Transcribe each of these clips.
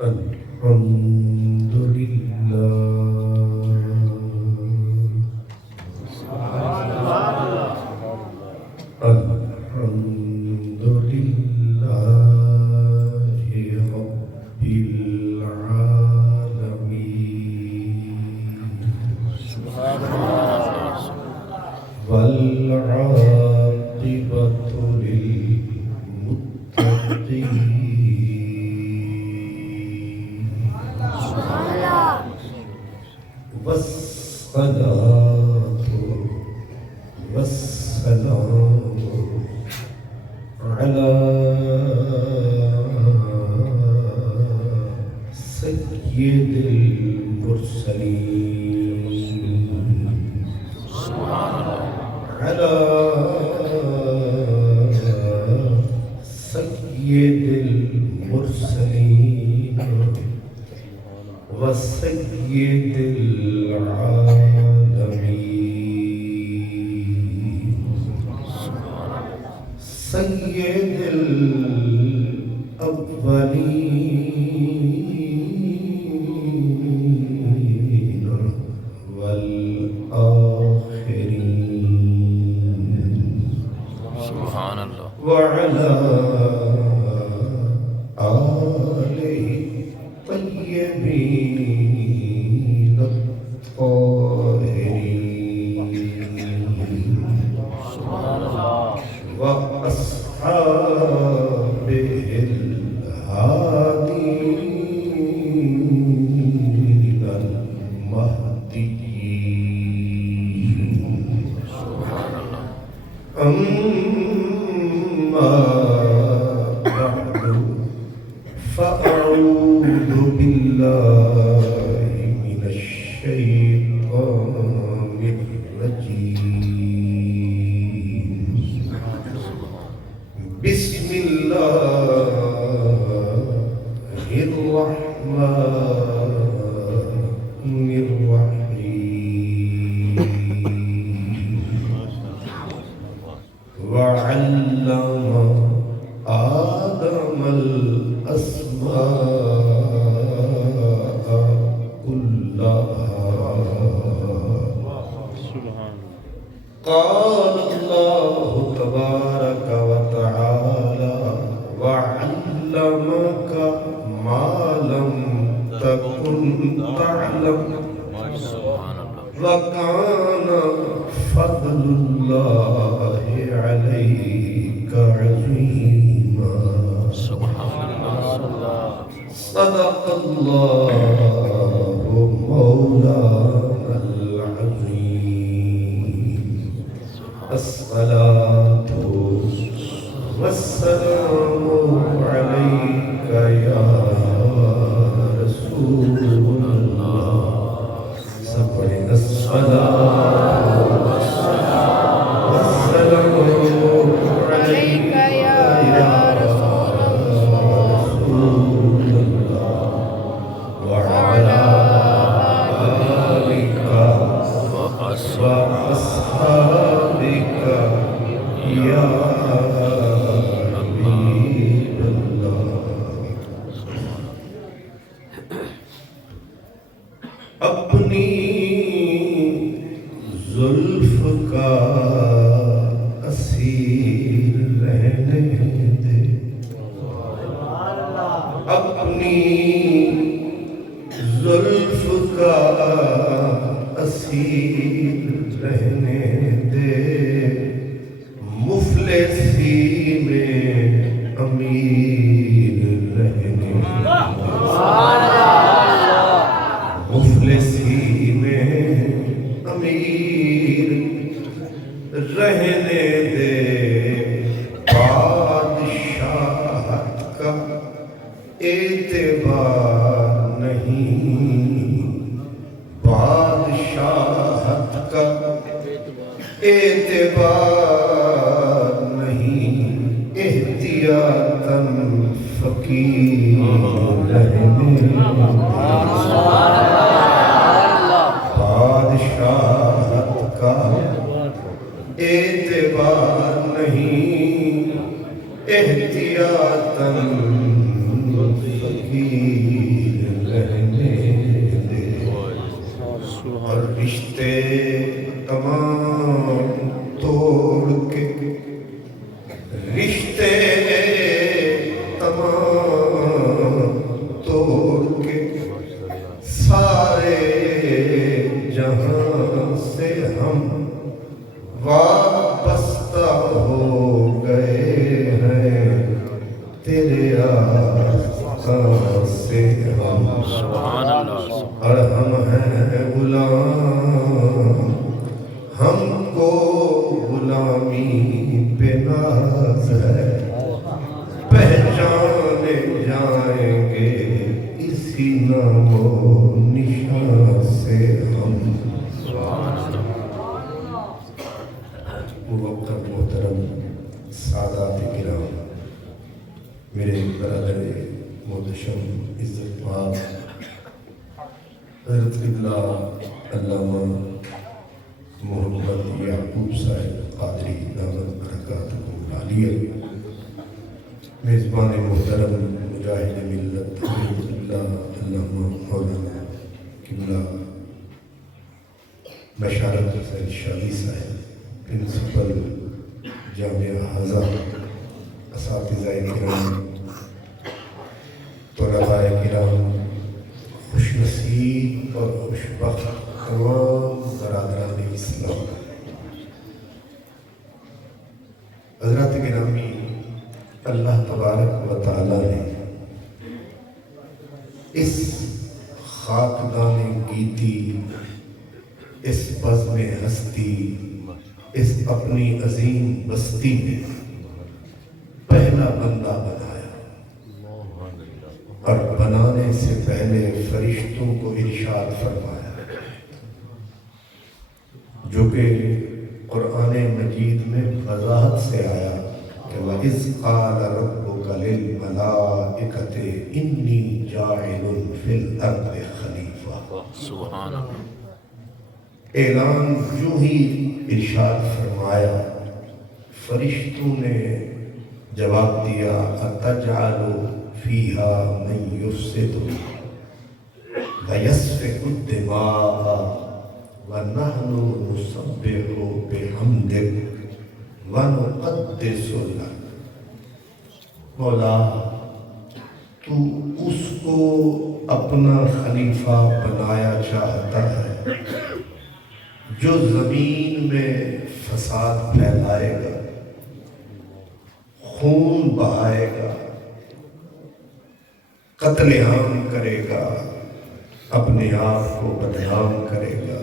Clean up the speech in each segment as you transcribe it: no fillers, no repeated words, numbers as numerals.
الحمد لله الحمد لله رب العالمين والعاقبة للمتقين والصلاة والسلام على سيد المرسلين على سيد المرسلين وسيد العالمين سيد الأولين والآخرين سبحان الله وعلى آله الطيبين الطاهرين وأصحابه الهادين المهديين أما بعد فأعوذ بالله من الشيطان الرجيم بسم الله الرحمن الرحيم وعلم آدم الأسماء كلها قال الله تبارك وتعالى وعلمك ما لم تكن تعلم وكان فضل الله عليك عظيما صدق الله مولانا العظيم الصلاة والسلام عليك يا رسول الله سبحان الصلاة والسلام عليك يا رسول الله وعلى آلك وأصحابك يا حبيب الله اپنی زلف کا اسیر رہنے دے اپنی زلف کا اسیر رہنے دے مفلسی میں امیر رہنے مفلسی میں امیر رہنے دے بادشاہت کا اعتبار نہیں بادشاہت کا اعتبار نہیں احتیاطاً فقیر رہنے بادشاہت کا اعتبار نہیں احتیاطاً فقیر نام و نشان سے ہم موقر محترم سادات کرام، میرے برادر محتشم عزت مآب حضرت قبلہ علامہ محمد یعقوب صاحب قادری دامت برکاتہم العالیہ، میزبان محترم مجاہد ملت حبیب اللہ علامہ مولانا قبلہ بشارت حسین شادی صاحب، پرنسپل جامعہ حضا، اساتذہ کرام، طلباء کرام، خوش نصیب اور خوش بخت تمام برادران اسلام، حضرات گرامی، اللہ تبارک و تعالی نے اس خاکدان گیتی، اس بزم ہستی، اس اپنی عظیم بستی میں پہلا بندہ بنایا، اور بنانے سے پہلے فرشتوں کو ارشاد فرمایا، جو کہ قرآن مجید میں وضاحت سے آیا کہ وَإِذْ قَالَ رَبُّكَ لِلْمَلَائِكَةِ إِنِّي جَاعِلٌ فِي الْأَرْضِ خَلِيفَةً۔ سبحان اللہ۔ اعلان جو ہی ارشاد فرمایا، فرشتوں نے جواب دیا أَتَجْعَلُ فِيهَا مَن يُفْسِدُ وَيَسْفِكُ الدِّمَاءَ وَنَحْنُ نُسَبِّحُ بِحَمْدِكَ وَنُقَدِّسُ لَكَ۔ مولا، تو اس کو اپنا خلیفہ بنایا چاہتا ہے جو زمین میں فساد پھیلائے گا، خون بہائے گا، قتل عام کرے گا، اپنے آپ کو بدنام کرے گا،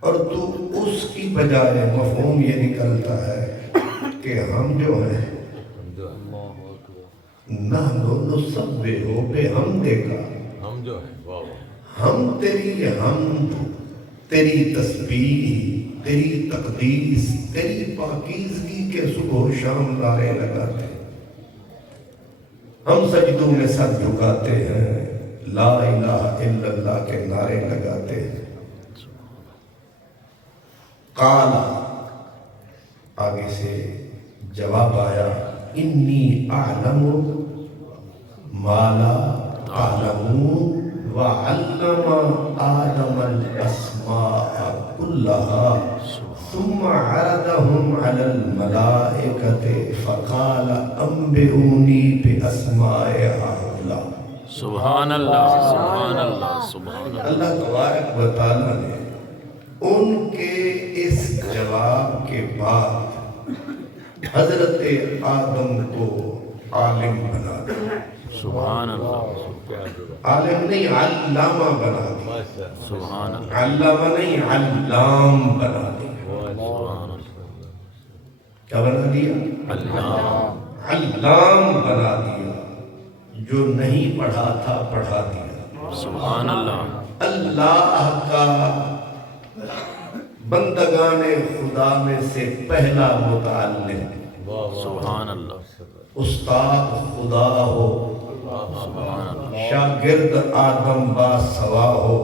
اور تو اس کی بجائے مفہوم یہ نکلتا ہے کہ ہم جو ہیں نحنو نسبحو بحمدک، ہم جو ہیں ہم تیری حمد، تیری تسبیح، تیری تقدیس، تیری پاکیزگی کے صبح و شام نعرے لگاتے ہیں، ہم سجدوں میں سر جھکاتے ہیں، لا الہ الا اللہ کے نعرے لگاتے ہیں۔ قال، آگے سے جواب آیا، انی اعلم ما لا تعلمون وعلم آدم الاسماء كلها ثم عرضهم على الملائكة فقال انبئوني باسماء هؤلاء۔ سبحان اللہ، سبحان اللہ، سبحان اللہ۔ اللہ تبارک و تعالیٰ نے ان کے اس جواب کے بعد حضرت آدم کو عالم بنا دیا، سبحان اللہ، عالم نہیں علامہ بنا دیا، سبحان اللہ، علامہ نہیں علام بنا دیا۔ سبحان اللہ، کیا بنا دیا؟ اللہ، علام بنا دیا، جو نہیں پڑھا تھا پڑھا دیا۔ سبحان اللہ، اللہ کا بندگان خدا میں سے پہلا متعلم، سبحان اللہ، استاد خدا ہو، سبحان اللہ، شاگرد آدم با سوا ہو۔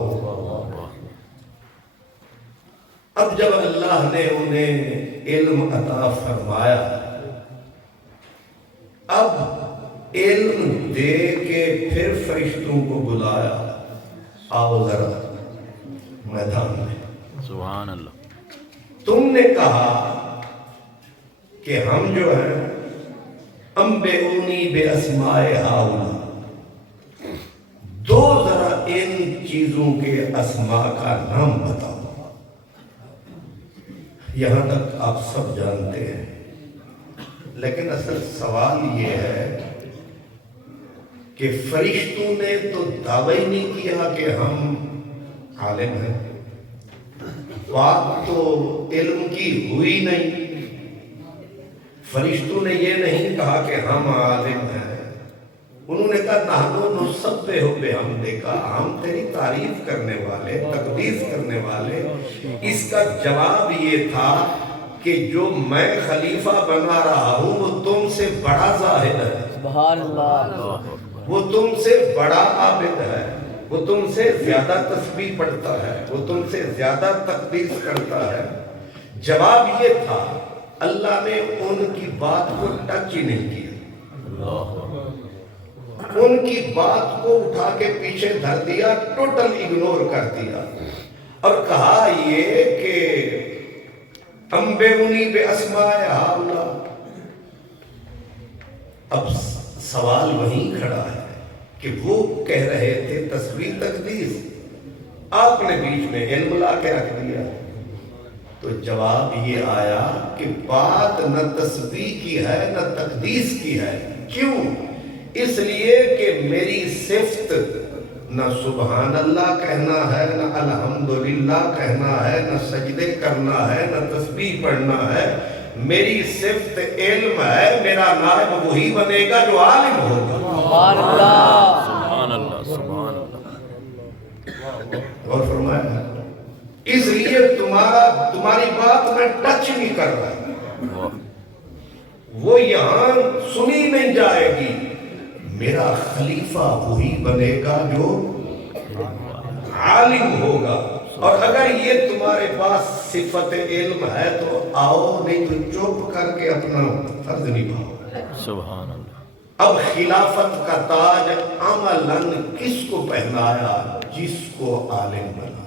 اب جب اللہ نے انہیں علم عطا فرمایا، اب علم دے کے پھر فرشتوں کو بلایا، آؤ ذرا میدان میں۔ سبحان اللہ، تم نے کہا کہ ہم جو ہیں انبئونی باسماء ہؤلاء، دو ذرا ان چیزوں کے اسماء کا نام بتاؤ۔ یہاں تک آپ سب جانتے ہیں، لیکن اصل سوال یہ ہے کہ فرشتوں نے تو دعویٰ نہیں کیا کہ ہم عالم ہیں، بات تو علم کی ہوئی نہیں، فرشتوں نے یہ نہیں کہا کہ ہم عالم ہیں، انہوں نے کہا نحنو نسبح بحمدک، ہم تیری تعریف کرنے والے، تقدیس کرنے والے۔ اس کا جواب یہ تھا کہ جو میں خلیفہ بنا رہا ہوں وہ تم سے بڑا زاہد ہے، سبحان اللہ، وہ تم سے بڑا عابد ہے، وہ تم سے زیادہ تسبیح پڑھتا ہے، وہ تم سے زیادہ تقدیس کرتا ہے۔ جواب یہ تھا، اللہ نے ان کی بات کو ٹچ ہی نہیں کیا، ان کی بات کو اٹھا کے پیچھے دھر دیا، ٹوٹل اگنور کر دیا، اور کہا یہ کہ انبئونی باسماء ہؤلاء۔ اب سوال وہیں کھڑا ہے کہ وہ کہہ رہے تھے تسبیح تقدیس، آپ نے بیچ میں علم لا کے رکھ دیا۔ تو جواب یہ آیا کہ بات نہ تسبیح کی ہے نہ تقدیس کی ہے۔ کیوں؟ اس لیے کہ میری صفت نہ سبحان اللہ کہنا ہے، نہ الحمدللہ کہنا ہے، نہ سجدے کرنا ہے، نہ تسبیح پڑھنا ہے۔ میری صفت علم ہے، میرا نائب وہی بنے گا جو عالم ہوگا۔ سبحان اللہ، سبحان اللہ، سبحان اللہ۔ اور فرمایا اس لیے تمہاری بات میں ٹچ نہیں کر رہا، وہ یہاں سنی نہیں جائے گی۔ میرا خلیفہ وہی بنے گا جو عالم ہوگا، اور اگر یہ تمہارے پاس صفت علم ہے تو آؤ، نہیں تو چپ کر کے اپنا فرض نبھاؤ۔ سبحان اللہ۔ اب خلافت کا تاج عملاً کس کو پہنایا؟ جس کو عالم بنا۔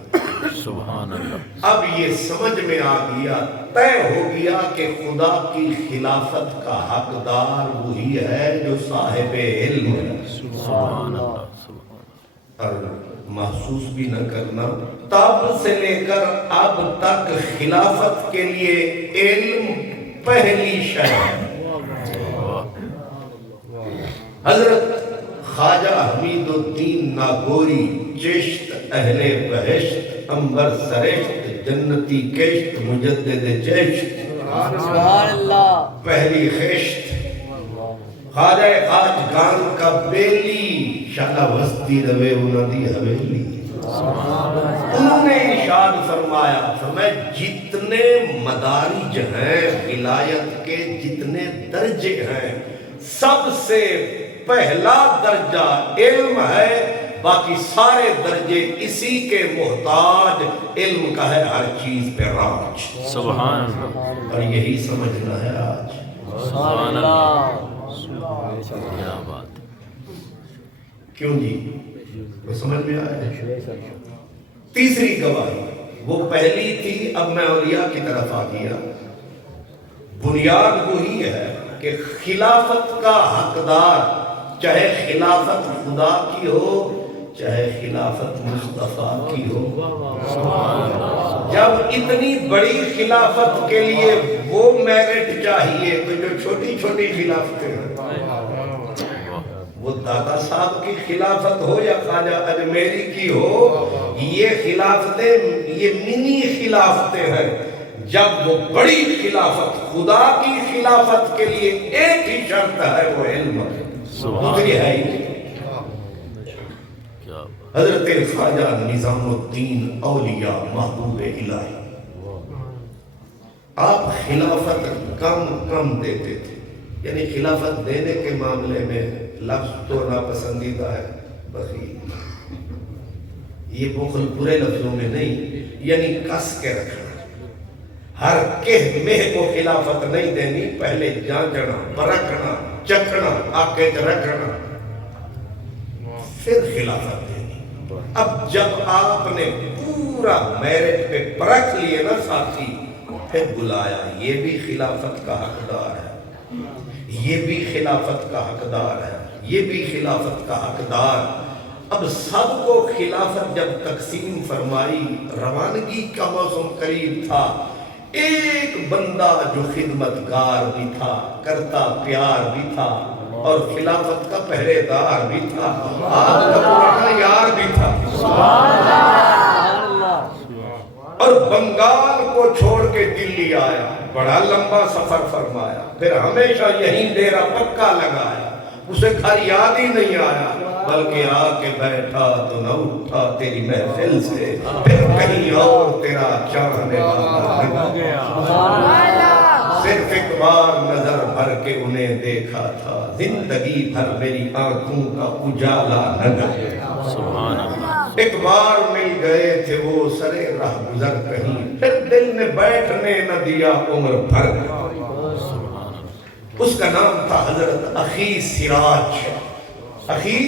سبحان اللہ۔ اب یہ سمجھ میں آ گیا، طے ہو گیا کہ خدا کی خلافت کا حقدار وہی ہے جو صاحب علم ہے۔ سبحان اللہ، سبحان اللہ۔ اور محسوس بھی نہ کرنا، تب سے لے کر اب تک خلافت کے لیے علم پہلی شے ہے۔ حضرت خواجہ حمید الدین ناگوری، چشت اہل بہشت، انبر سرشت، جنتی کشت، مجدد چشت، سبحان اللہ، پہلی خشت، خواجہ خواجگان کا بیلی، شالا وستی روے انہوں دی حویلی۔ انہوں نے ارشاد فرمایا جتنے مدارج ہیں ولایت کے، جتنے درجے ہیں، سب سے پہلا درجہ علم ہے، باقی سارے درجے اسی کے محتاج، علم کا ہے ہر چیز پہ راج۔ سبحان اللہ، اور یہی سمجھنا ہے آج۔ سبحان اللہ، کیا بات ہے۔ کیوں جی؟ وہ سمجھ میں آیا؟ تیسری گواہی وہ پہلی تھی، اب میں اولیاء کی طرف آ گیا۔ بنیاد وہی ہے کہ خلافت کا حقدار، چاہے خلافت خدا کی ہو چاہے خلافت مصطفیٰ کی ہو، جب اتنی بڑی خلافت کے لیے وہ میرٹ چاہیے تو جو چھوٹی چھوٹی خلافتیں ہیں، وہ دادا صاحب کی خلافت ہو یا خواجہ اجمیری کی ہو، یہ خلافتیں یہ منی خلافتیں ہیں۔ جب وہ بڑی خلافت خدا کی خلافت کے لیے ایک ہی شرط ہے، وہ علم، دوسری ہے ہی نہیں۔ حضرت خواجہ نظام الدین اولیاء محبوب الہی، آپ خلافت کم دیتے تھے، یعنی خلافت دینے کے معاملے میں لفظ تو ناپسندیدہ ہے، بخیل۔ یہ بخل برے لفظوں میں نہیں، یعنی کس کے رکھنا، ہر کہہ مہ کو خلافت نہیں دینی، پہلے جانچنا، پرکھنا، چکھنا، آنکھیں رکھنا، پھر خلافت دینی۔ اب جب آپ نے پورا میرٹ پہ پرکھ لیے نا ساتھی، پھر بلایا، یہ بھی خلافت کا حقدار ہے، یہ بھی خلافت کا حقدار ہے، یہ بھی خلافت کا حقدار۔ اب سب کو خلافت جب تقسیم فرمائی، روانگی کا موسم قریب تھا، ایک بندہ جو خدمتگار بھی تھا، کرتا پیار بھی تھا، اور خلافت کا پہرے دار بھی تھا، آپ کا پرانا یار بھی تھا، اور بنگال کو چھوڑ کے دلی آیا، بڑا لمبا سفر فرمایا، پھر ہمیشہ یہیں ڈیرا پکا لگایا، اسے گھر یاد ہی نہیں آیا، بلکہ آ کے بیٹھا تو نہ اٹھا تیری محفل سے، پھر کہیں اور تیرا چاہنے والا صرف ایک بار نظر بھر کے انہیں دیکھا تھا، زندگی بھر میری آنکھوں کا اجالا نہ گیا۔ سبحان اللہ، ایک بار مل گئے تھے وہ سرے راہ گزر کہیں، پھر دل نے بیٹھنے نہ دیا عمر بھر۔ اس کا نام تھا حضرت اخی سراج، اخی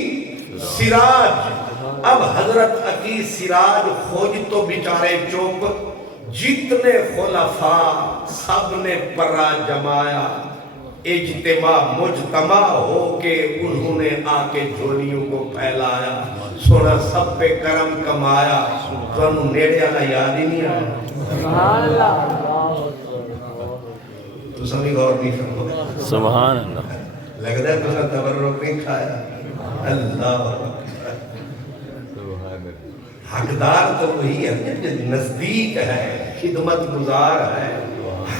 سراج۔ اب حضرت اخی سراج خوج تو بیچارے چوپ، جتنے خلفاء سب نے پرا جمایا، اجتماع مجتمع ہو کے انہوں نے آ کے جھولیوں کو پھیلایا، سونا سب پہ کرم کمایا۔ تو انہوں نیڑے آنا یاد ہی نہیں آیا، سبحان اللہ، تو سبھی غور نہیں فرمایا، سبحان اللہ، لگ رہا ہے تو سب تبرک نہیں کھایا۔ اللہ حقدار تو وہی ہے جو نزدیک ہے، خدمت گزار ہے،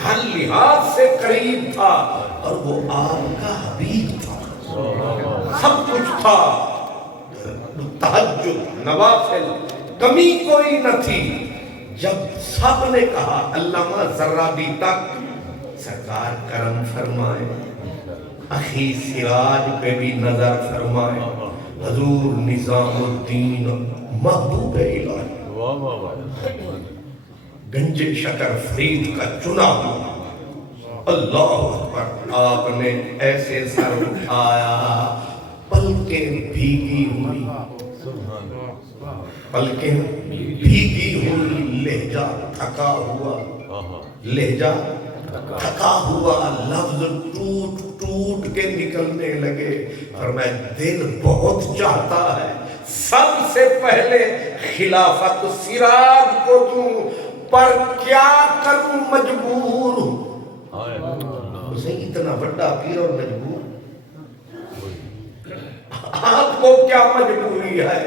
ہر لحاظ سے قریب تھا، اور وہ آپ کا حبیب تھا، سب کچھ تھا، تہجد نوافل کمی کوئی نہ تھی۔ جب سب نے کہا علامہ زرابی تک سرکار کرم فرمائے، اخی سراج پہ بھی نظر فرمائے، حضور نظام الدین محبوب الہی گنج شکر فرید کا چنا ہوا، اللہ اکبر، آپ نے ایسے سر اٹھایا، پلکیں بھیگی ہوئی، پلکیں بھیگی ہوئی، لہجہ تھکا ہوا، لہجہ تھکا ہوا، لفظ ٹوٹ ٹوٹ کے نکلنے لگے۔ فرمایا دل بہت چاہتا ہے سب سے پہلے خلافت سراج کو دوں، پر کیا کروں مجبور ہوں۔ اسے اتنا بڑا پیر اور مجبور، آپ کو کیا مجبوری ہے؟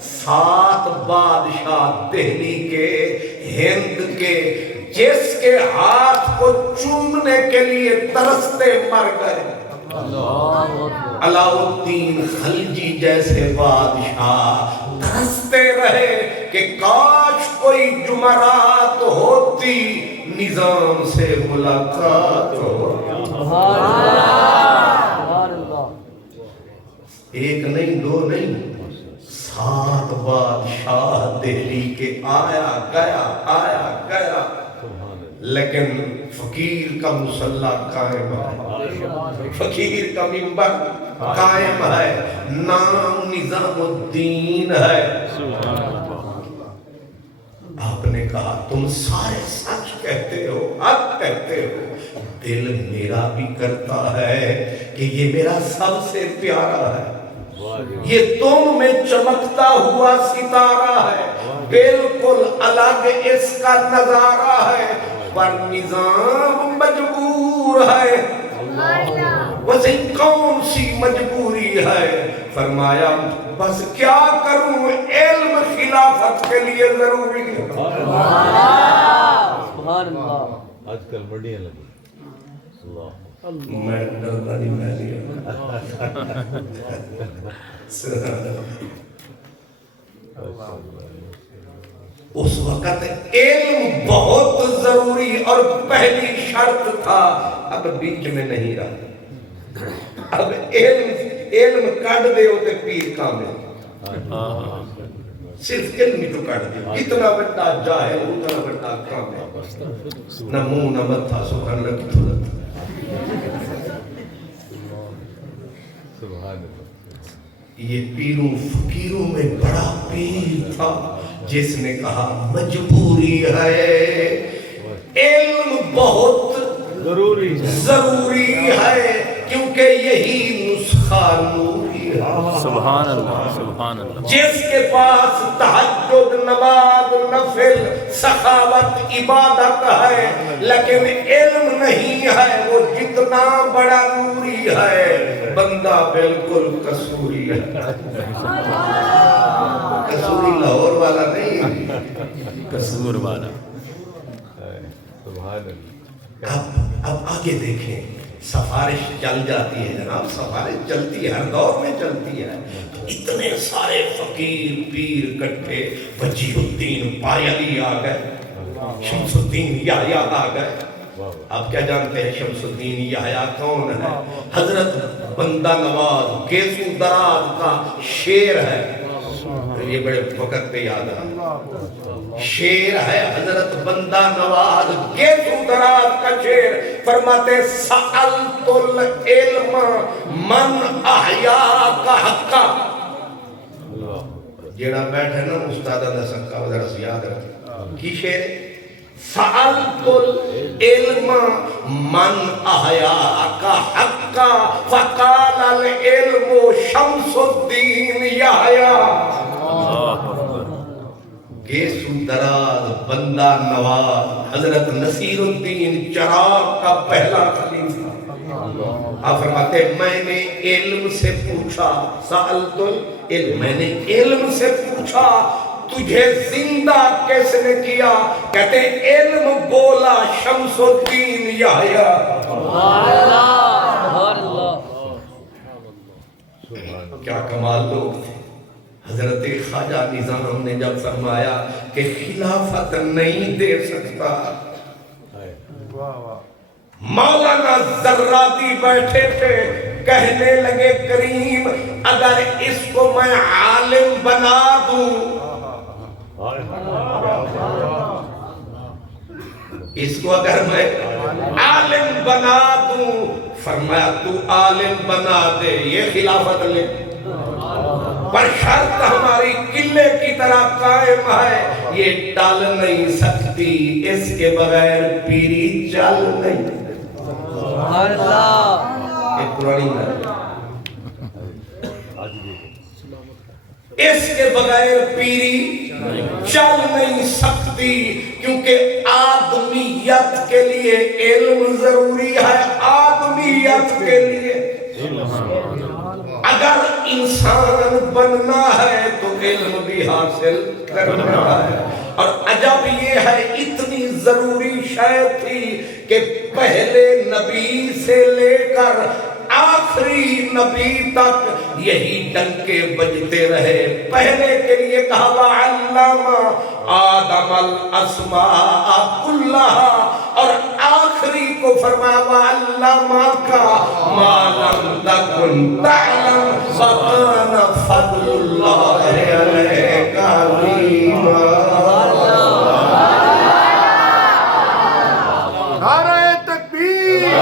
7 بادشاہ دہلی کے، ہند کے، جس کے ہاتھ کو چومنے کے لیے ترستے مر گئے، علاؤ الدین خلجی جیسے بادشاہ ترستے رہے کہ کاش کوئی جمعرات ہوتی، نظام سے ملاقات ہوتی۔ ایک نہیں، 2 نہیں، 7 بادشاہ دہلی کے آیا گیا، آیا گیا، لیکن فقیر کا مصلح قائم ہے، فقیر کا منبر قائم ہے، نام نظام الدین ہے۔ آپ نے کہا تم سارے سچ کہتے ہو، حق کہتے ہو، دل میرا بھی کرتا ہے کہ یہ میرا سب سے پیارا ہے، یہ تم میں چمکتا ہوا ستارہ ہے، بالکل الگ اس کا نظارہ ہے، پر نظام مجبور ہے۔ ویسے کون سی مجبوری ہے؟ فرمایا بس کیا کروں، علم خلافت کے لیے ضروری ہے۔ سبحان اللہ، آج کل بڑھیا لگی اللہ، میں ڈرتا نہیں، میں نہیں۔ اس وقت علم بہت ضروری اور پہلی شرط تھا، اب بیچ میں نہیں رہا، اب علم کٹ دے ہوتے پیر کامل، صرف علم ہی تو کٹ دے، اتنا بڑا جاہل اتنا بڑا کامل، نہ منہ نہ متھا سبحان اللہ کی دولت۔ سبحان اللہ، یہ پیروں فقیروں میں بڑا پیر تھا جس نے کہا مجبوری ہے، علم بہت ضروری ہے، کیونکہ یہی نسخہ نوری ہے۔ سبحان اللہ، سبحان اللہ، جس کے پاس تہجد نماز نفل سخاوت عبادت ہے لیکن علم نہیں ہے، وہ جتنا بڑا نوری ہے، بندہ بالکل قصوری ہے۔ قصوری لاہور والا نہیں، قصور والا۔ سبحان اللہ، اب آگے دیکھیں، سفارش چل جاتی ہے جناب، سفارش چلتی ہے، ہر دور میں چلتی ہے. اتنے سارے فقیر پیر کٹھے، وجیہ الدین پایلی آ گئے، شمس الدین یحییٰ آ گئے. آپ کیا جانتے ہیں شمس الدین یحییٰ کون ہے؟ حضرت بندہ نواز گیسو دراز کا شیر ہے. یہ بڑے وقت پہ یاد ہے، شیر ہے حضرت بندہ نواز گیسو دراز کا شیر. فرماتے سألت العلم من احیاء کا حقا. جیڑا بیٹھے نا استادہ دا سکا ذرا سے یاد رکھیں کی شیر. سألت العلم من احیاء کا حقا فقال العلم شمس الدین یحییٰ. گیسو دراز بندہ نواز حضرت نصیر الدین چراغ کا پہلا خلیفہ. آپ فرماتے ہیں میں نے علم سے پوچھا، سألت العلم، میں نے علم سے پوچھا تجھے زندہ کس نے کیا؟ کہتے ہیں علم بولا شمس الدین یحییٰ. کیا کمال لوگ تھے. حضرت خواجہ نظام نے جب فرمایا کہ خلافت نہیں دے سکتا، مولانا زراتی بیٹھے تھے، کہنے لگے کریم اگر اس کو میں عالم بنا دوں، اس کو اگر میں عالم بنا دوں، فرمایا تو عالم بنا دے یہ خلافت لے، پر شرط ہماری قلعے کی طرح قائم ہے، یہ ٹل نہیں سکتی، اس کے بغیر پیری چل نہیں. ایک پرانی بات، اس کے بغیر پیری چل نہیں سکتی، کیونکہ آدمیت کے لیے علم ضروری ہے. آدمیت کے لیے اگر انسان بننا ہے تو علم بھی حاصل کرنا ہے. اور عجب یہ ہے اتنی ضروری شے تھی کہ پہلے نبی سے لے کر آخری نبی تک یہی ڈنکے بجتے رہے. پہلے کے لیے کہا وَعَلَّمَ آدَمَ الْأَسْمَاءَ كُلَّهَا، اور آخری کو فرمایا وَعَلَّمَكَ مَا لَمْ تَكُنْ تَعْلَمْ وَكَانَ فَضْلُ اللَّهِ عَلَيْكَ عَظِيمًا. نعرہ تکبیر،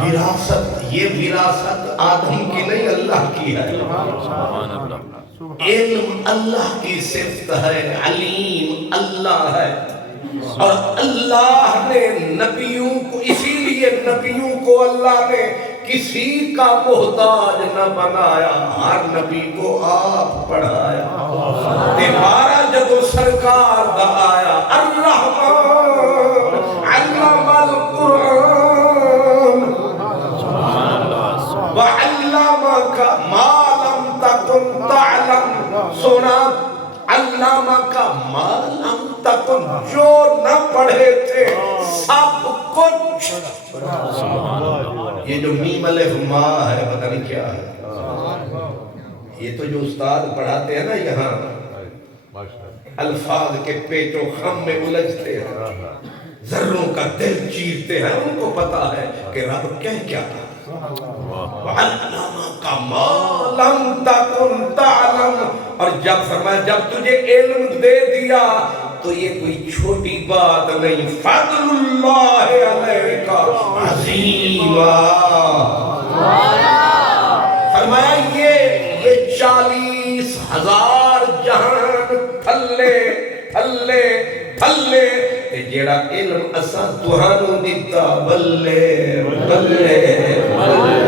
وراثت، یہ وراثت آدم کی نہیں اللہ کی ہے. علم اللہ کی صفت ہے، علیم اللہ ہے. اور اللہ نے نبیوں کو، اسی لیے نبیوں کو اللہ نے کسی کا محتاج نہ بنایا، ہر نبی کو آپ پڑھایا. تیمارا جدو سرکار دا آیا الرحمن علم القرآن وعلمک ما لم تکن تعلم. سنا علمک ما لم تکن، جو نہ پڑھے تھے سب کچھ. یہ جو میم الف ما ہے پتہ نہیں کیا ہے، یہ تو جو استاد پڑھاتے ہیں نا یہاں الفاظ کے پیچ و خم میں الجھتے ہیں، ذروں کا دل چیرتے ہیں، ان کو پتا ہے کہ رب کہہ کیا تھا. وَعَلَّمَكَ مَا لَمْ تَكُنْ تَعْلَمْ. اور جب فرمایا جب تجھے علم دے دیا تو یہ کوئی چھوٹی بات نہیں. فضل اللہ علیک عظیما. فرمایا یہ 40,000 جہان تھلے تھلے تھلے جیڑا علم اساں تہانوں دتا بلے بلے بلے.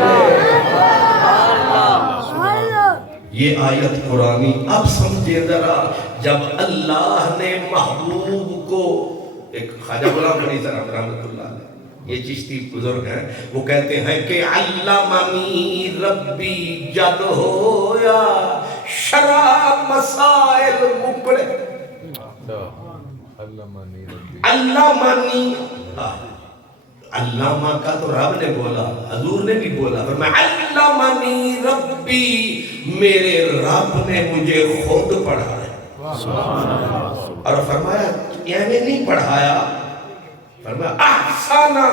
یہ آیت قرآنی اب سمجھے ذرا، جب اللہ نے محبوب کو، ایک خواجہ غلام علی صاحب رحمۃ اللہ علیہ یہ چشتی بزرگ ہیں، وہ کہتے ہیں کہ علمنی ربی جد ہویا شرع مسائل مکڑے. علمنی، علامہ کا تو رب نے بولا، حضور نے بھی بولا، فرمایا علمنی ربی، میرے رب نے مجھے خود پڑھایا. اور فرمایا یعنی نہیں پڑھایا، فرمایا احسانا،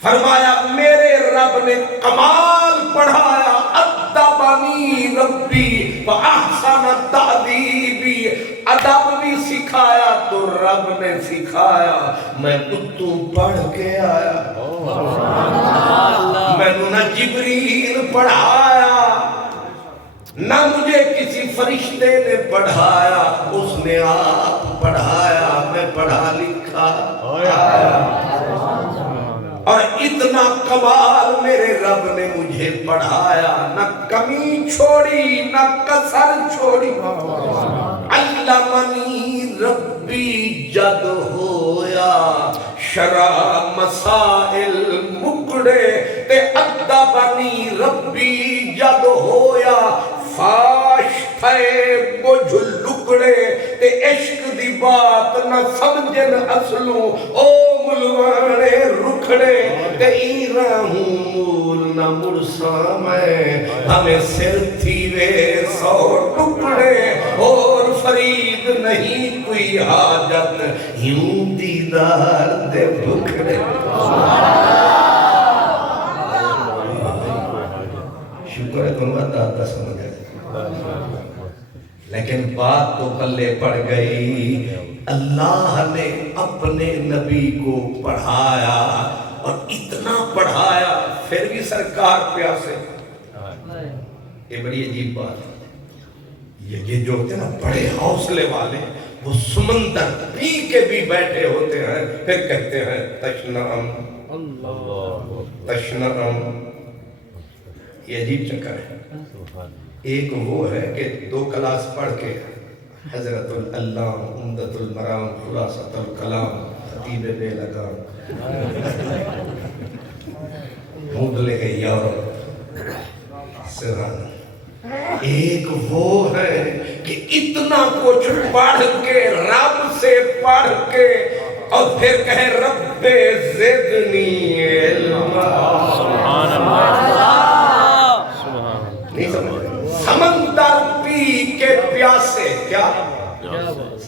فرمایا میرے رب نے کمال پڑھایا. ادبنی ربی فاحسن تأدیبی، ادب بھی سکھایا تو رب نے سکھایا. میں کتوں پڑھ کے آیا، میں نہ جبریل پڑھایا نہ مجھے کسی فرشتے نے پڑھایا، اس نے آپ پڑھایا. میں پڑھا لکھا اور اتنا کمال میرے رب نے مجھے پڑھایا، نہ کمی چھوڑی نہ کسر چھوڑی. علمنی ربی جد ہویا شرع مسائل مکڑے تے ادبنی ربی جد ہویا فاش تھے بجھ لکڑے تے عشق دی بات نہ سمجھن اصلوں او ملوانے رکھڑے تے ایرہ ہوں مول نہ مرسا میں ہمیں سر تھیوے 100 ٹکڑے اور فرید نہیں کوئی حاجت یوں دیدار دے بکڑے. شکر ہے تم بات آتا سمجھ گئے، لیکن بات تو پلے پڑ گئی. اللہ نے اپنے نبی کو پڑھایا اور اتنا پڑھایا پھر بھی سرکار پیاسے. یہ بڑی عجیب بات ہے. یہ جو ہوتے ہیں نا بڑے حوصلے والے، وہ سمندر پی کے بھی بیٹھے ہوتے ہیں پھر کہتے ہیں تشنعم تشنعم. یہ عجیب چکر ہے. ایک وہ ہے کہ 2 کلاس پڑھ کے حضرت العلام عمدۃ المرام خلاصۃ الکلام خطیب بے لگام ڈھونڈ لے گئے یورپ سران. ایک وہ ہے کہ اتنا کچھ پڑھ کے رب سے پڑھ کے اور پھر کہے رب زدنی علما. سبحان اللہ، نہیں سمجھ رہے؟ سمندر پی کے پیاسے، کیا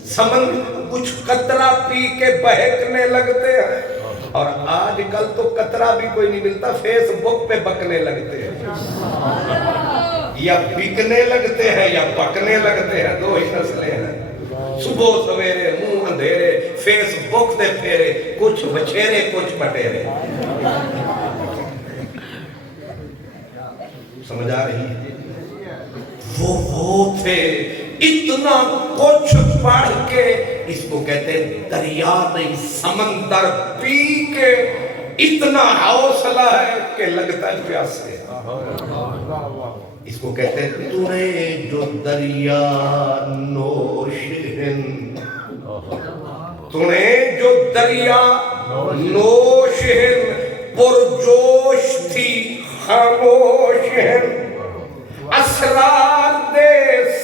سمندر کچھ قطرہ پی کے بہکنے لگتے ہیں. اور آج کل تو قطرہ بھی کوئی نہیں ملتا، فیس بک پہ بکنے لگتے ہیں، یا بکنے لگتے ہیں یا پکنے لگتے ہیں. 2 ہی نسلیں ہیں. صبح سویرے منہ اندھیرے فیس بک دے پھیرے، کچھ بچھیرے کچھ بٹیرے. سمجھ آ رہی ہے؟ وہ تھے اتنا کچھ پڑھ کے، اس کو کہتے ہیں دریا نہیں سمندر پی کے اتنا حوصلہ ہے کہ لگتا ہے پیاسے. اس کو کہتے ہیں تو نے جو دریا نوش ہند، تو نے جو دریا نوش ہند پرجوش تھی خاموش ہند، اسرار دے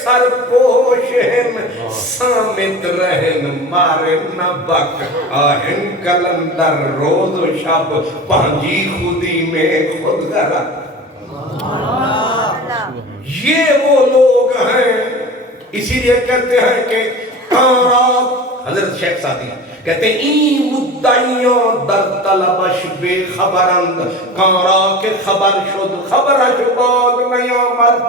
سرپوش ہند سامت رہن مارے نہ بک آہن کلندر روز و شب پانجی خودی میں خود غرق. یہ وہ لوگ ہیں، اسی لیے کہتے ہیں کہ حضرت شیخ سعدی کہتے ہیں این مدعیوں در طلبش بے خبرند کارا کے خبر شد خبرش باگ نیامد.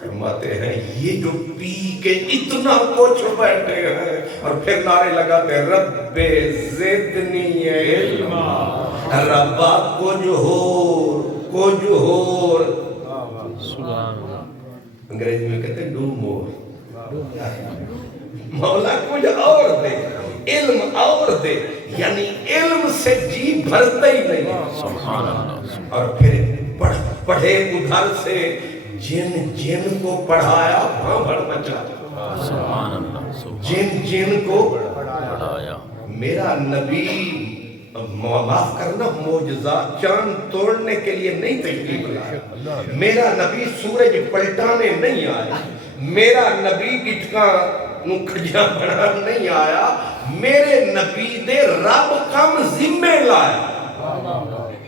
فرماتے ہیں یہ جو پی کے اتنا کچھ بیٹھے ہیں اور پھر نعرے لگاتے ہیں رب زدنی علما، ربا کچھ ہور. انگریزی میں کہتے ہیں ڈو مور، مولا کچھ اور دے، علم اور دے. یعنی علم سے جی بھرتا ہی نہیں. سبحان اللہ. اور پھر پڑھے ادھر سے جن کو پڑھایا بھڑ مچا. سبحان اللہ. جن کو پڑھایا میرا نبی معاف کرنا معجزات چاند توڑنے کے لیے نہیں تشریف لایا، میرا نبی سورج پلٹانے نہیں آیا، میرا نبی گٹکاں نو کھجا بنا نہیں آیا، میرے نبی دے رب کم ذمہ لایا۔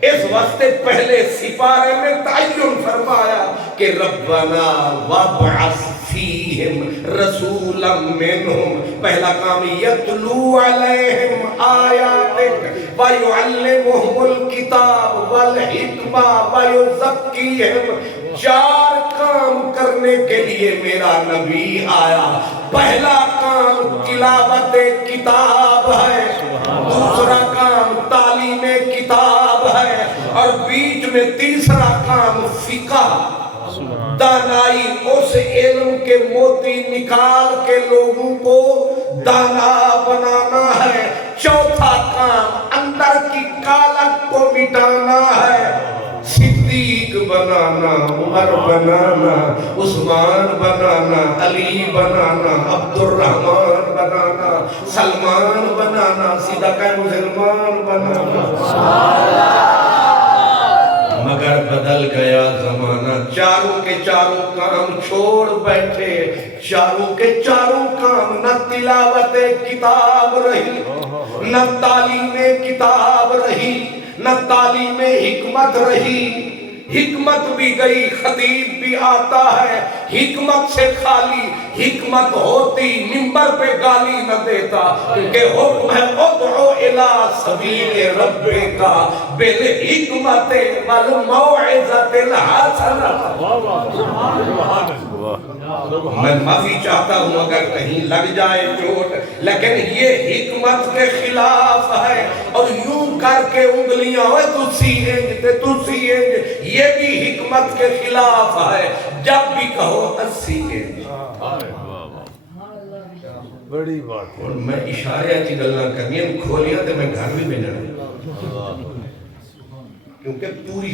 اس واسطے پہلے سپارے میں تعین فرمایا کہ ربنا وابعث فیہم رسولا منہم، پہلا کام یتلو علیہم آیاتک ویعلمہم الکتاب والحکمہ ویزکیہم، 4 کام کرنے کے لیے میرا نبی آیا۔ پہلا کام تلاوت کتاب ہے، دوسرا کام تعلیم کتاب ہے، اور بیچ میں تیسرا کام فقہ، دانائی، اس علم کے موتی نکال کے لوگوں کو دانا بنانا ہے۔ چوتھا کام اندر کی کالک کو مٹانا ہے، صدیق بنانا، عمر بنانا، عثمان بنانا، علی بنانا، عبد الرحمن بنانا، سلمان بنانا، سیدھا کہ مسلمان بنانا۔ مگر بدل گیا زمانہ، چاروں کے چاروں کام چھوڑ بیٹھے، چاروں کے چاروں کام، نہ تلاوت کتاب رہی، نہ تعلیم کتاب رہی، نہ تعلیم حکمت رہی، حکمت بھی گئی، خطیب بھی آتا ہے حکمت سے خالی، حکمت ہوتی منبر پہ گالی نہ دیتا، کیونکہ حکم ہے ادعو الی سبیل ربک بالحکمت والموعظۃ الحسنہ۔ میں معافی چاہتا ہوں اگر کہیں لگ جائے چوٹ، لیکن یہ حکمت کے خلاف ہے، اور یوں کر کے انگلیاں ہوئے تو سینج، یہ بھی حکمت کے خلاف ہے، جب بھی کہو اسی بڑی بات ہے۔ اور میں اشارے کی گلنا کرنی ہیں، کھولیاں تو میں گھر بھی بھیجنا، کیونکہ پوری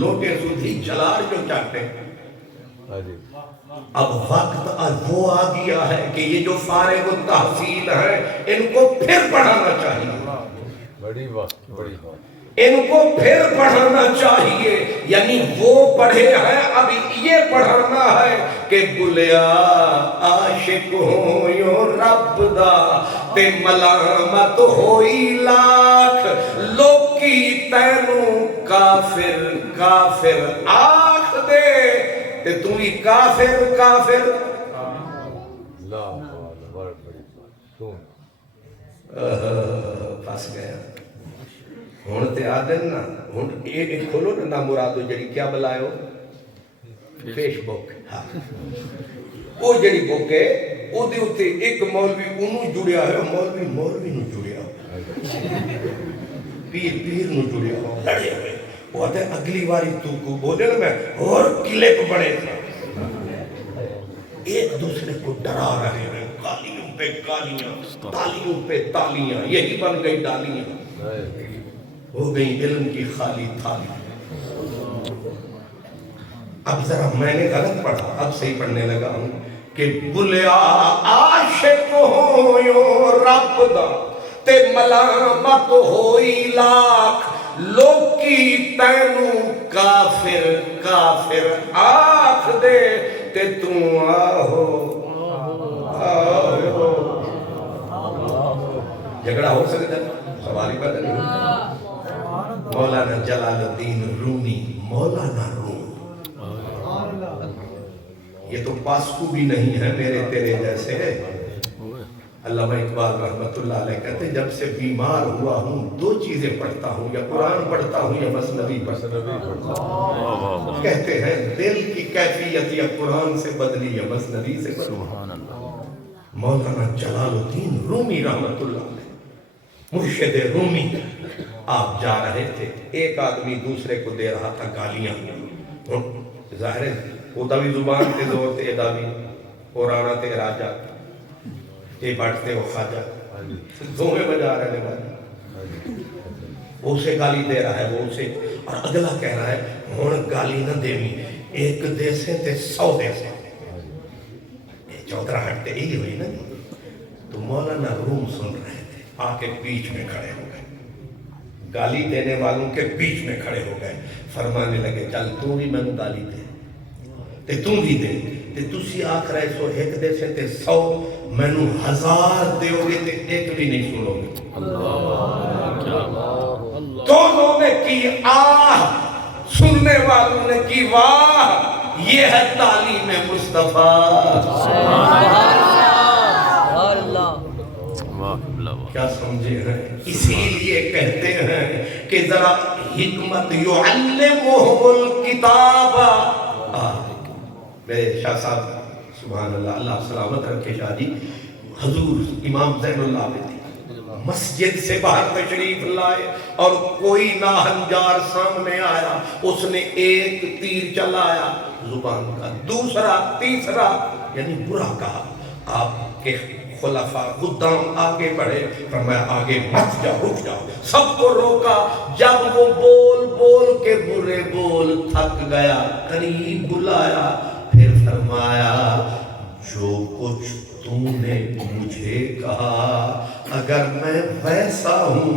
لوٹے سودھی جلال جو چاہتے ہیں۔ اب وقت وہ آ گیا ہے کہ یہ جو فارغ التحصیل ہیں ان کو پھر پڑھانا چاہیے، بڑی بات، بڑی بات، ان کو پھر پڑھانا چاہیے، یعنی وہ پڑھے ہیں، اب یہ پڑھانا ہے کہ بلیا عاشق ہوں یوں رب دا تے ملامت ہوئی لاکھ، لوکی تینوں کافر کافر آکھ دے تے تم ہی کافر کافر۔ اللہ بڑی بات، سن پس گیا ہون تے آدن نا، ہون ایک کھولو نا مرادو جڑی کیا بلائے ہو فیس بک، وہ جڑی بک ہے او دے اتے ایک مولوی انہوں جڑیا ہے، مولوی نو جڑیا ہو، پیر نو جڑیا ہو، لڑے ہوئے، وہ آتا ہے اگلی باری تو کو بولے نا میں اور کلپ بڑے تھا، ایک دوسرے کو ڈرا رہے ہیں، گالیوں پہ گالیاں، تالیوں پہ تالیاں، یہی بن گئی ڈالیاں، ہو گئی علم کی خالی تھالی۔ اب ذرا میں نے غلط پڑھا، اب صحیح پڑھنے لگا ہوں کہ بلیا عاشق ہو یوں رب دا تے ملامت ہوئی لاکھ، لوکی تینوں کافر کافر آکھ دے تے توں آہو آہو۔ جھگڑا ہو سکتا ہے، سوال ہی پیدا نہیں ہوتا۔ مولانا جلال الدین رومی، مولانا روم، یہ تو پاسکو بھی نہیں ہے میرے تیرے جیسے۔ علامہ اقبال رحمت اللہ علیہ کہتے ہیں جب سے بیمار ہوا ہوں 2 چیزیں پڑھتا ہوں، یا قرآن پڑھتا ہوں یا مثنوی پڑھتا ہوں۔ کہتے ہیں دل کی کیفیت یا قرآن سے بدلی یا مثنوی سے بدلی۔ مولانا جلال الدین رومی رحمت اللہ علیہ، مرشد رومی، آپ جا رہے تھے، ایک آدمی دوسرے کو دے رہا تھا گالیاں، ظاہر ہے وہ بھی زبان تے زور تے ادا بھی، قرآن تے راجہ یہ بڑھتے وہ خواجہ، دونوں بجا رہے ہیں، وہ اسے گالی دے رہا ہے، وہ اسے، اور اگلا کہہ رہا ہے ہون گالی نہ دیوی، ایک دے سے تے 100 دے سے، چودرہ ہٹتے ہی ہوئی نا۔ تو مولانا روم سن رہے تھے، آ کے بیچ میں کھڑے ہو گئے، گالی دینے والوں کے بیچ میں کھڑے ہو گئے، فرمانے لگے چل تو بھی میں گالی دے تے تم بھی دے تے تسی آکھ رہے سو ایک دے سے تے 100 میں 1000 دے ہو گے تے ایک بھی نہیں سنو گے۔ دونوں نے کی آہ، سننے والوں نے کی واہ، یہ ہے تعلیم مصطفیٰ۔ کیا سمجھے ہیں؟ اسی لیے کہتے ہیں کہ ذرا حکمت یعلمہم الکتاب۔ میرے شاہ صاحب سبحان اللہ، اللہ سلامت رکھے شاہ جی، حضور امام زین العابدین مسجد سے باہر تشریف لائے اور کوئی ناہنجار سامنے آیا، اس نے ایک تیر چلایا زبان کا، دوسرا تیسرا، یعنی برا کہا۔ آپ کے خلفاء خدام آگے بڑھے، فرمایا آگے مت جاؤ، رک جاؤ، سب کو روکا۔ جب وہ بول بول کے برے بول تھک گیا، قریب بلایا، پھر فرمایا جو کچھ تو نے مجھے کہا اگر میں ویسا ہوں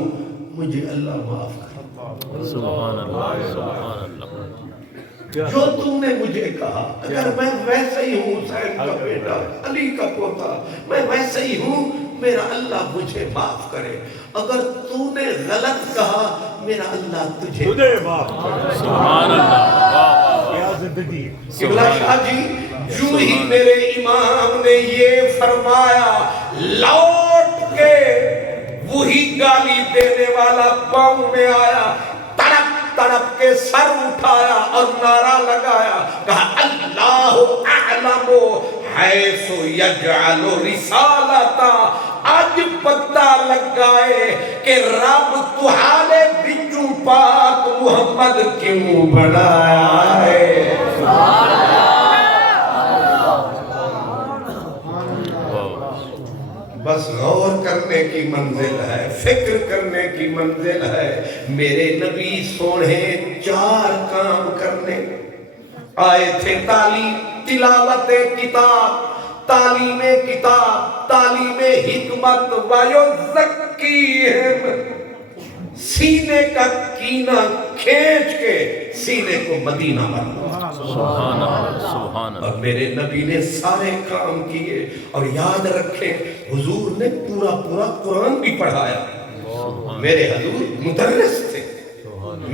مجھے اللہ معاف کر۔ سبحان اللہ، سبحان اللہ۔ جو تم نے مجھے کہا اگر میں ویسے ہی ہوں، حسین کا بیٹا، علی کا پوتا، میں ویسے ہی ہوں، میرا اللہ مجھے معاف کرے۔ اگر تو نے غلط کہا میرا اللہ تجھے معاف کرے۔ سبحان اللہ، کیا زندگی۔ قبلہ شاہ جی جو ہی میرے امام نے یہ فرمایا، لوٹ کے وہی گالی دینے والا پاؤں میں آیا، تڑپ تڑپ کے سر اٹھایا اور نعرہ لگایا، کہا اللہ اعلم حیث یجعل رسالتا۔ آج پتہ لگ گئے کہ رب تہاڑے بچوں پاک محمد کیوں بنایا ہے۔ بس غور کرنے کی منزل ہے، فکر کرنے کی منزل ہے۔ میرے نبی سونے 4 کام کرنے آئے تھے، تعلیم، تلاوت کتاب، تعلیم کتاب، تعلیم حکمت، وَيُزَكِّيهِمْ، سینے کا کینہ کھینچ کے سینے کو مدینہ بنا۔ سبحان اللہ، سبحان اللہ۔ اور میرے نبی نے سارے کام کیے، اور یاد رکھیں حضور نے پورا قرآن بھی پڑھایا۔ میرے حضور مدرس تھے،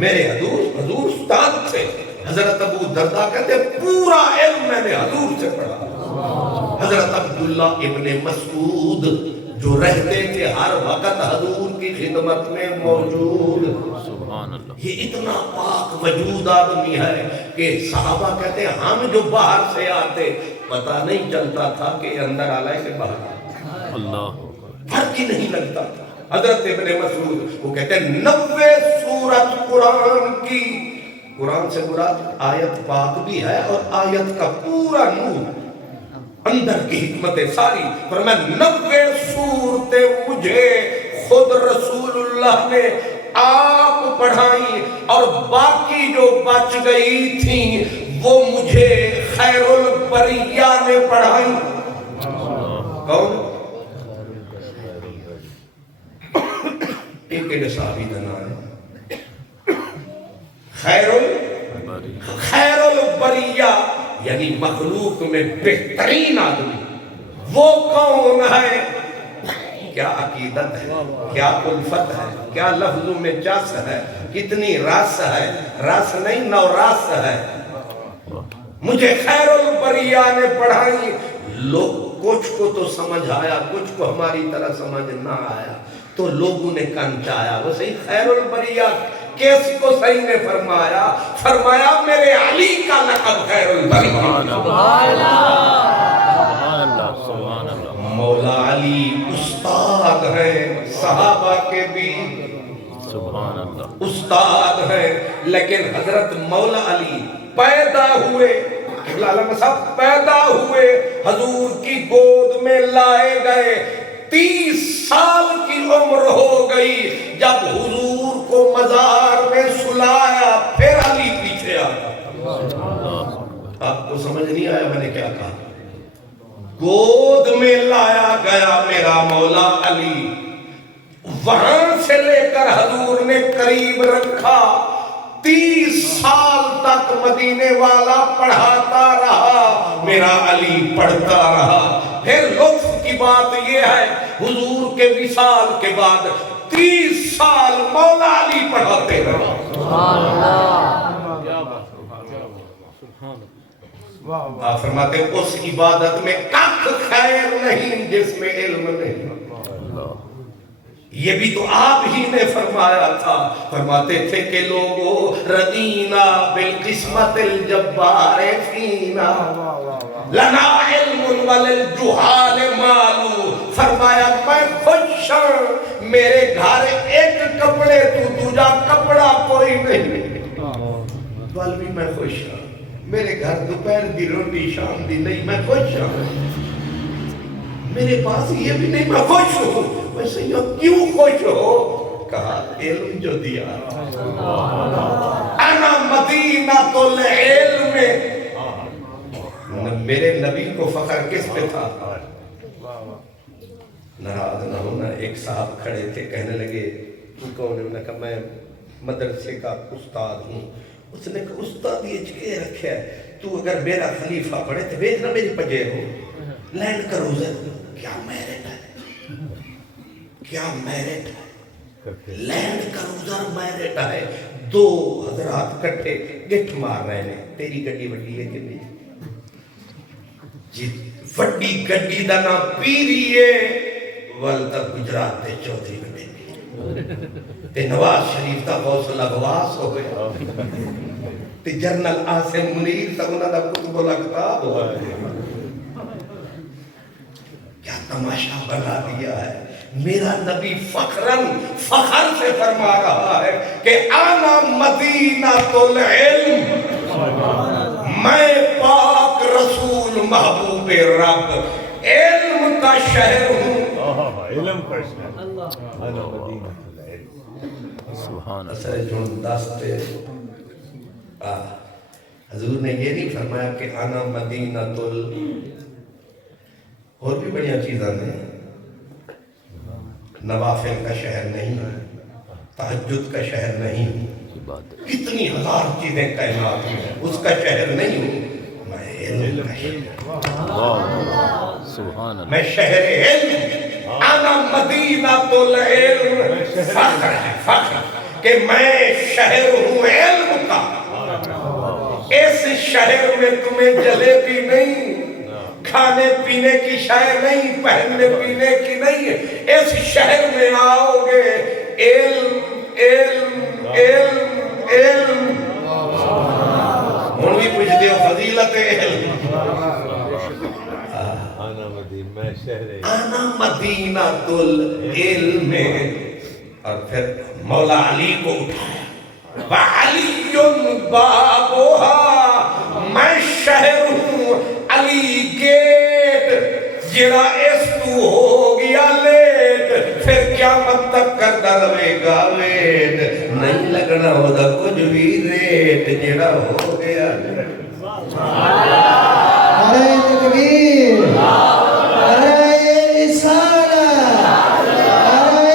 میرے حضور استاد تھے۔ حضرت ابو دردہ کہتے پورا علم میں نے حضور سے پڑھا۔ حضرت عبداللہ ابن مسعود جو رہتے تھے ہر وقت حضور کی خدمت میں موجود، سبحان اللہ۔ یہ اتنا پاک وجود آدمی ہے کہ صحابہ کہتے ہیں ہم جو باہر سے آتے پتہ نہیں چلتا تھا کہ اندر آ لائے کہ باہر، اللہ، فرق ہی نہیں لگتا تھا۔ حضرت ابن مسعود وہ کہتے ہیں 90 سورت قرآن کی، قرآن سے مراد آیت پاک بھی ہے اور آیت کا پورا نور اندر کی حکمتیں ساری، پر میں 90 سورتیں مجھے خود رسول اللہ نے آپ پڑھائیں، اور باقی جو بچ گئی تھیں وہ مجھے خیر البریہ نے پڑھائیں۔ کون؟ ایک صحابی کا نام ہے خیر البریہ، یعنی مخلوق میں بہترین آدمی وہ کون ہے؟ کیا عقیدت ہے، کیا الفت ہے، کیا لفظوں میں جس ہے، کتنی رس ہے، رس نہیں نو رس ہے۔ مجھے خیر البریہ نے پڑھائی، لوگ کچھ کو تو سمجھ آیا، کچھ کو ہماری طرح سمجھ نہ آیا، تو لوگوں نے کنچایا۔ وہ صحیح خیر البریہ کس کو صحیح نے فرمایا میرے علی کا لقب خیر البریہ۔ سبحان اللہ، سبحان اللہ۔ مولا علی استاد ہیں، صحابہ کے بھی سبحان اللہ، استاد ہیں، لیکن حضرت مولا علی پیدا ہوئے، عالم صاحب پیدا ہوئے، حضور کی گود میں لائے گئے، 30 سال کی عمر ہو گئی، جب حضور کو مزار میں سلایا پھر علی پیچھے آیا۔ آپ کو سمجھ نہیں آیا میں نے کیا کہا؟ گود میں لایا گیا میرا مولا علی، وہاں سے لے کر حضور نے قریب رکھا، 30 سال تک مدینے والا پڑھاتا رہا، میرا علی پڑھتا رہا۔ پھر لطف کی بات یہ ہے حضور کے وصال کے بعد 30 سال مولا علی پڑھاتے رہا۔ آپ فرماتے ہیں اس عبادت میں کخ خیر نہیں جس میں علم نہیں۔ یہ بھی تو آپ ہی نے فرمایا تھا، فرماتے تھے کہ لوگوں ردینا بالقسمت الجبار فینا لنا علم وللجہال مالو، فرمایا میں خوش ہوں میرے گھر ایک کپڑے تو دوجا کپڑا کوئی نہیں، بل بھی میں خوش ہوں میرے گھر دوپہر دی روٹی شام دی نہیں، میں خوش ہوں میرے پاس یہ بھی نہیں، میں خوش ہوں۔ ویسے یہ کیوں خوش ہو؟ کہا علم جو دیا، انا مدینۃ العلم، میرے نبی کو فخر کس پہ تھا؟ ناراض نہ ہونا، ایک صاحب کھڑے تھے کہنے لگے تو کون ہے؟ انہوں نے کہا میں مدرسے کا استاد ہوں۔ اس نے کہا استاد یہ چکے رکھا ہے، تو اگر میرا خلیفہ پڑھے تو بھیجنا میری پجے ہو، لینڈ کروزر، کیا میرٹ ہے، کیا میرٹ ہے، لینڈ کروزر میرٹ ہے۔ دو حضرات کٹھے گٹھ مار رہے ہیں، تیری گڈی وڈی ہے کہ نہیں؟ جی وڈی گڈی دا نام پیری ہے، والدہ گجرات تے چودھری بنے تے نواز شریف دا غوث الاغواس ہو گیا تے جنرل عاصم منیر تا انہاں دا کتب الاکتاب ہو گیا۔ کیا تماشا بنا دیا ہے۔ میرا نبی فخراً فخر سے فرما رہا ہے کہ انا مدینۃ العلم، میں پاک رسول محبوب رب علم کا شہر ہوں۔ علم کا شہر، انا مدینۃ العلم، سبحان اللہ۔ اثر جون داستے حضور نے یہ نہیں فرمایا کہ انا مدینۃ اور بھی بڑی چیزاں ہیں، نوافل کا شہر نہیں، تہجد کا شہر نہیں، کتنی ہزار چیزیں کائنات میں، اس کا شہر نہیں ہوں، میں علم کا شہر، سبحان اللہ۔ میں شہر علم، انا مدینۃ العلم، فخر ہے فخر کہ میں شہر ہوں علم کا۔ اس شہر میں تمہیں جلیبی نہیں، کھانے پینے کی شے نہیں، پہننے پینے کی نہیں، اس شہر میں آؤ گے علم علم علم علم۔ ہوں بھی پوچھ دیو فضیلت علم، انا مدینہ، میں شہر انا مدینۃ العلم۔ اور پھر مولا علی کو اٹھایا، وعلی بابها، میں شہر ہوں علی گیٹ، جڑا اس تو ہو گیا لیٹ، پھر قیامت تک کرتا رہے گا ویٹ، نہیں لگنا ہوتا کچھ بھی ریٹ، جڑا ہو گیا لیٹ۔ نعرہ تکبیر، نعرہ رسالت، نعرہ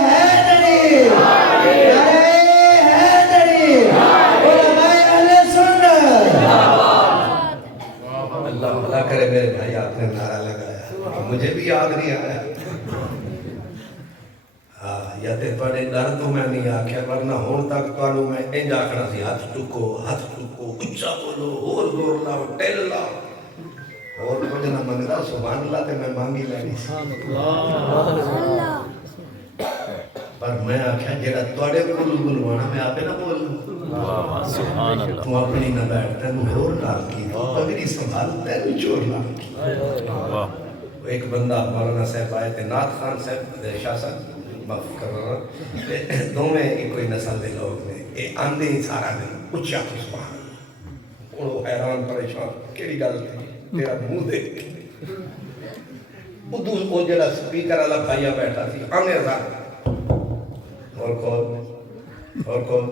حیدری، نعرہ حیدری، علماء اہل سنت۔ اللہ بھلا کرے میرے بھائی آپ نے نعرہ لگایا، مجھے بھی یاد نہیں آیا۔ یا تے پڑے ڈر تو میں نہیں آکھیا، ورنہ ہون تک توانو میں انج آکھنا سی ہاتھ چکو اچھا بولو، اور زور لاؤ، ٹیل لاؤ، اور کچھ نہ منگدا سبحان اللہ تے میں مانگی لینی سی۔ پر میں آکھیا جیڑا تواڈے کول بلوانا میں آپے نہ بولوں، سبحان اللہ۔ تو اپنی نہ بیٹھتا ہے اور نال کی، تو پگڑی سنبھالتا ہے چور نال کی۔ ایک بندہ مولانا صاحب آئے تھے، نعت خان صاحب شاہ صاحب معاف کرنا، دو میں ایک کوئی نسل دے لوگ نے، اے آندے ہی سارا دن اچھا تو سبحان اللہ، وہ حیران پریشان کیڑی گل تھی تیرا منہ دیکھ کے، وہ جڑا سپیکر والا بھائیا بیٹھا سی آنے رہا اور کون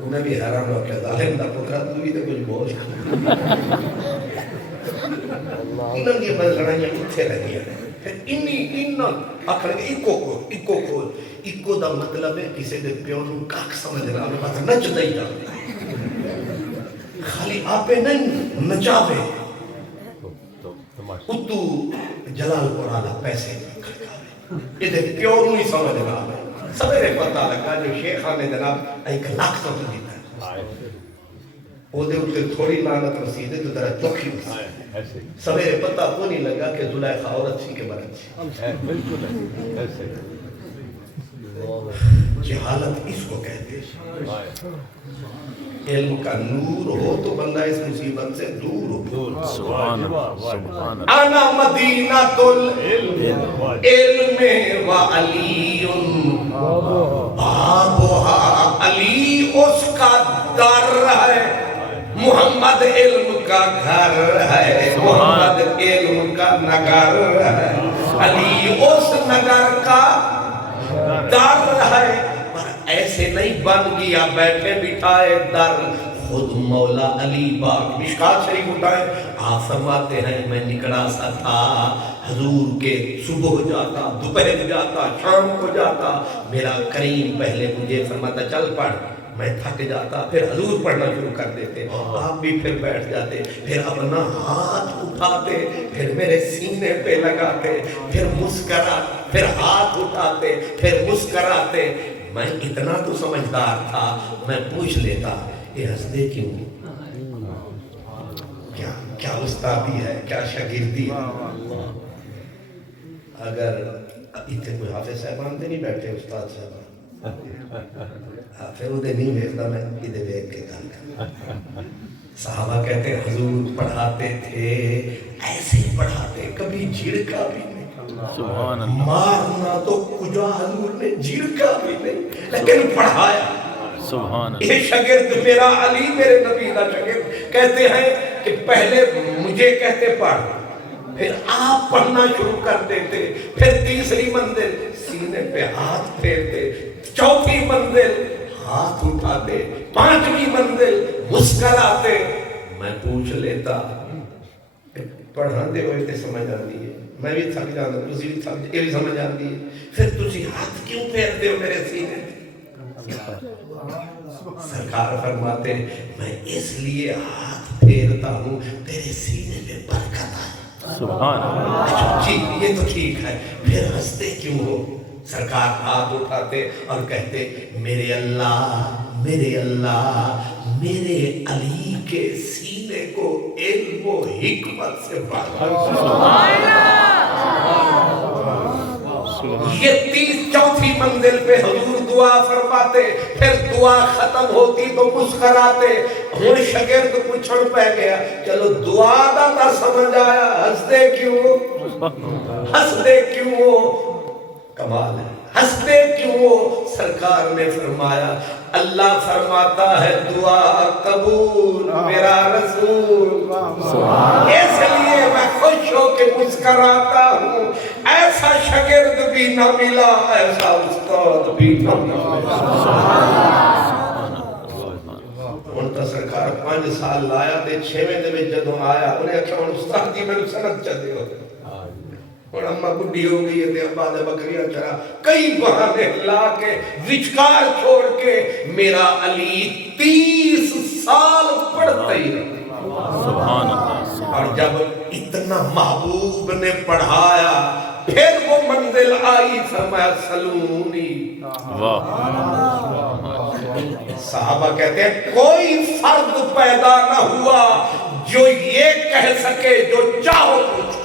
انہیں بھی حیران ہو کے ظالم دا پترا تو بھی تو کچھ بول انہوں کی بس لڑائیاں اتھے رہی ہیں، پھر آخر اکو دا مطلب ہے کسی دے پیو نو کاک سمجھ رہا ہے بات نچ دائی جاتے خالی آپے نہیں نچاوے اتو جلال پرانا پیسے یہ دے پیو نو ہی سمجھ رہا ہے سبیرے پتہ لگا جو شیخہ نے جناب ایک لاکھ سمجھ دیتا ہے وہ دے اتے تھوڑی لانت رسیدے تو درہ چوکھی رسیدے سویرے پتہ کو نہیں لگا کہ زلیخا عورت سی کے برد سی بالکل ایسے جہالت اس کو کہتے ہیں علم کا نور ہو تو بندہ اس مصیبت سے دور ہو سبحان اللہ سبحان اللہ انا مدینۃ العلم و علی بابها علی اس کا در ہے محمد علم کا گھر ہے محمد علم کا نگر ہے علی اس نگر کا در ہے پر ایسے نہیں بن گیا بیٹھے بٹھائے در خود مولا علی پاک مشکات شریف اٹھائے آپ فرماتے ہیں میں نکڑا سا تھا حضور کے صبح جاتا دوپہر جاتا شام کو جاتا میرا کریم پہلے مجھے فرماتا چل پڑھ میں تھک جاتا پھر حضور پڑھنا شروع کر دیتے آپ بھی پھر بیٹھ جاتے پھر اپنا ہاتھ اٹھاتے پھر میرے سینے پہ لگاتے پھر مسکراتے پھر ہاتھ اٹھاتے پھر مسکراتے میں اتنا تو سمجھدار تھا میں پوچھ لیتا یہ ہنستے کیوں کیا استادی ہے کیا شاگردی ہے اگر اتنے کوئی حافظ صاحبان دے نہیں بیٹھے استاد صاحبان پھر وہ دے نہیں بھیجتا میں ادھے بیٹھ کے کام کرتا صحابہ کہتے ہیں حضور پڑھاتے تھے ایسے پڑھاتے کبھی جھڑکا بھی نہیں سبحان اللہ مارنا تو کجا حضور نے جھڑکا بھی نہیں لیکن پڑھایا سبحان اللہ یہ شاگرد میرا علی میرے نبی کا شاگرد کہتے ہیں کہ پہلے مجھے کہتے پڑھ پھر آپ پڑھنا شروع کر دیتے پھر تیسری منزل سینے پہ ہاتھ پھیرتے چوتھی منزل ہاتھ اٹھاتے پانچویں منزل مسکراتے میں پوچھ لیتا پڑھا دے ہوئے تے سمجھ آتی ہے میں بھی تھک جانا تسی بھی تھک یہ بھی سمجھ آتی ہے پھر تسی ہاتھ کیوں پھیرتے ہو میرے سینے سرکار فرماتے میں اس لیے ہاتھ پھیرتا ہوں تیرے سینے پہ برکت آئے سبحان اللہ جی یہ تو ٹھیک ہے پھر ہنستے کیوں ہو سرکار ہاتھ اٹھاتے اور کہتے میرے اللہ میرے علی کے سینے کو علم و حکمت سے بھر یہ چوتھی منزل پہ حضور دعا فرماتے پھر دعا ختم ہوتی تو مسکراتے ہوں شاگرد پوچھڑ پہ گیا چلو دعا دا سمجھ آیا ہنستے کیوں کمال ہے ہنستے کیوں سرکار نے فرمایا اللہ فرماتا ہے دعا قبول میرا رسول اس لیے میں خوش ہو کے مسکراتا ہوں ایسا شاگرد بھی نہ ملا ایسا استاد بھی نہ ملا ان کا سرکار 5 سال لایا تے 6ویں دے وچ جدوں آیا انہیں آکھیا ہن استاد جی میرے سند چلے ہو اور اماں بڈھی ہو گئی ہے تے ابا نے بکریاں چرا کئی بہانے لا کے وچکار چھوڑ کے میرا علی 30 سال پڑھتا ہی رہا سبحان اللہ اور جب اتنا محبوب نے پڑھایا پھر وہ منزل آئی فرمایا سلونی واہ صحابہ کہتے ہیں کوئی فرد پیدا نہ ہوا جو یہ کہہ سکے جو چاہو پوچھو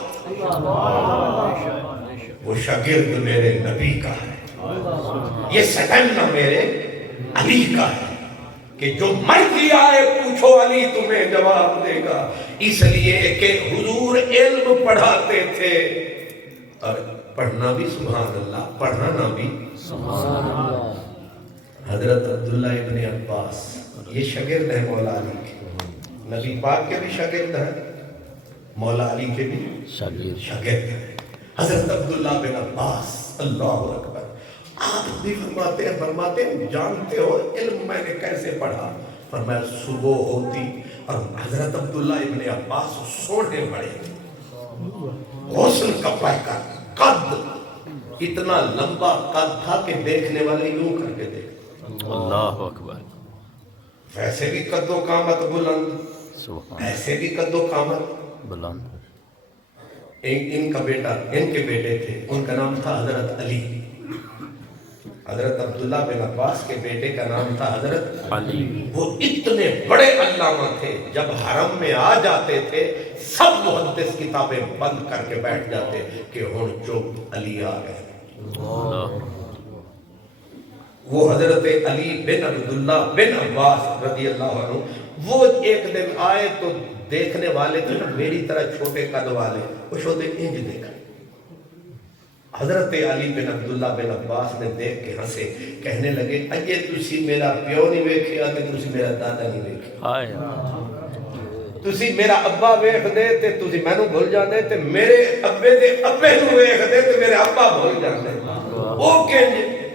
وہ شاگرد میرے نبی کا ہے یہ سٹنہ میرے علی کا ہے کہ جو مرضی آئے پوچھو علی تمہیں جواب دے گا اس لیے کہ حضور علم پڑھاتے تھے اور پڑھنا بھی سبحان اللہ پڑھانا بھی سبحان اللہ حضرت عبداللہ ابن عباس یہ شاگرد ہے مولا علی کے نبی پاک کے بھی شاگرد ہیں مولا علی کے بھی شاگرد ہیں حضرت عبداللہ بن عباس اللہ اکبر آپ بھی فرماتے ہیں جانتے ہو علم میں نے کیسے پڑھا فرمایا صبح ہوتی اور حضرت عبداللہ ابن عباس سونے بڑے غسل کا پہ کر قد اتنا لمبا قد تھا کہ دیکھنے والے یوں کر کے دیکھتے، اللہ اکبر ویسے بھی قد و قامت بلند، سبحان ایسے بھی قد و قامت بلند ان کا بیٹا، ان کے بیٹے تھے، ان کا نام تھا حضرت علی، حضرت عبداللہ بن عباس کے بیٹے کا نام تھا حضرت علی وہ اتنے بڑے علامہ تھے، جب حرم میں آ جاتے تھے سب محدث کتابیں بند کر کے بیٹھ جاتے کہ ہن چپ علی آ گئے۔ اللہ وہ حضرت علی بن عبداللہ بن عباس رضی اللہ عنہ وہ ایک دن آئے تو دیکھنے والے تھے نا میری طرح چھوٹے قد والے، وہ شودے انج دیکھا، حضرت علی بن عبداللہ بن عباس نے دیکھ کے ہنسے، کہنے لگے اجے تسی میرا پیو نہیں ویکھیا تے تسی میرا دادا نہیں ویکھیا، ہائے تسی میرا ابا ویکھ دے تے تسی مینوں بھول جاندے تے میرے ابے دے ابے نوں ویکھ دے تے میرے ابا بھول جاندے۔ وہ کہ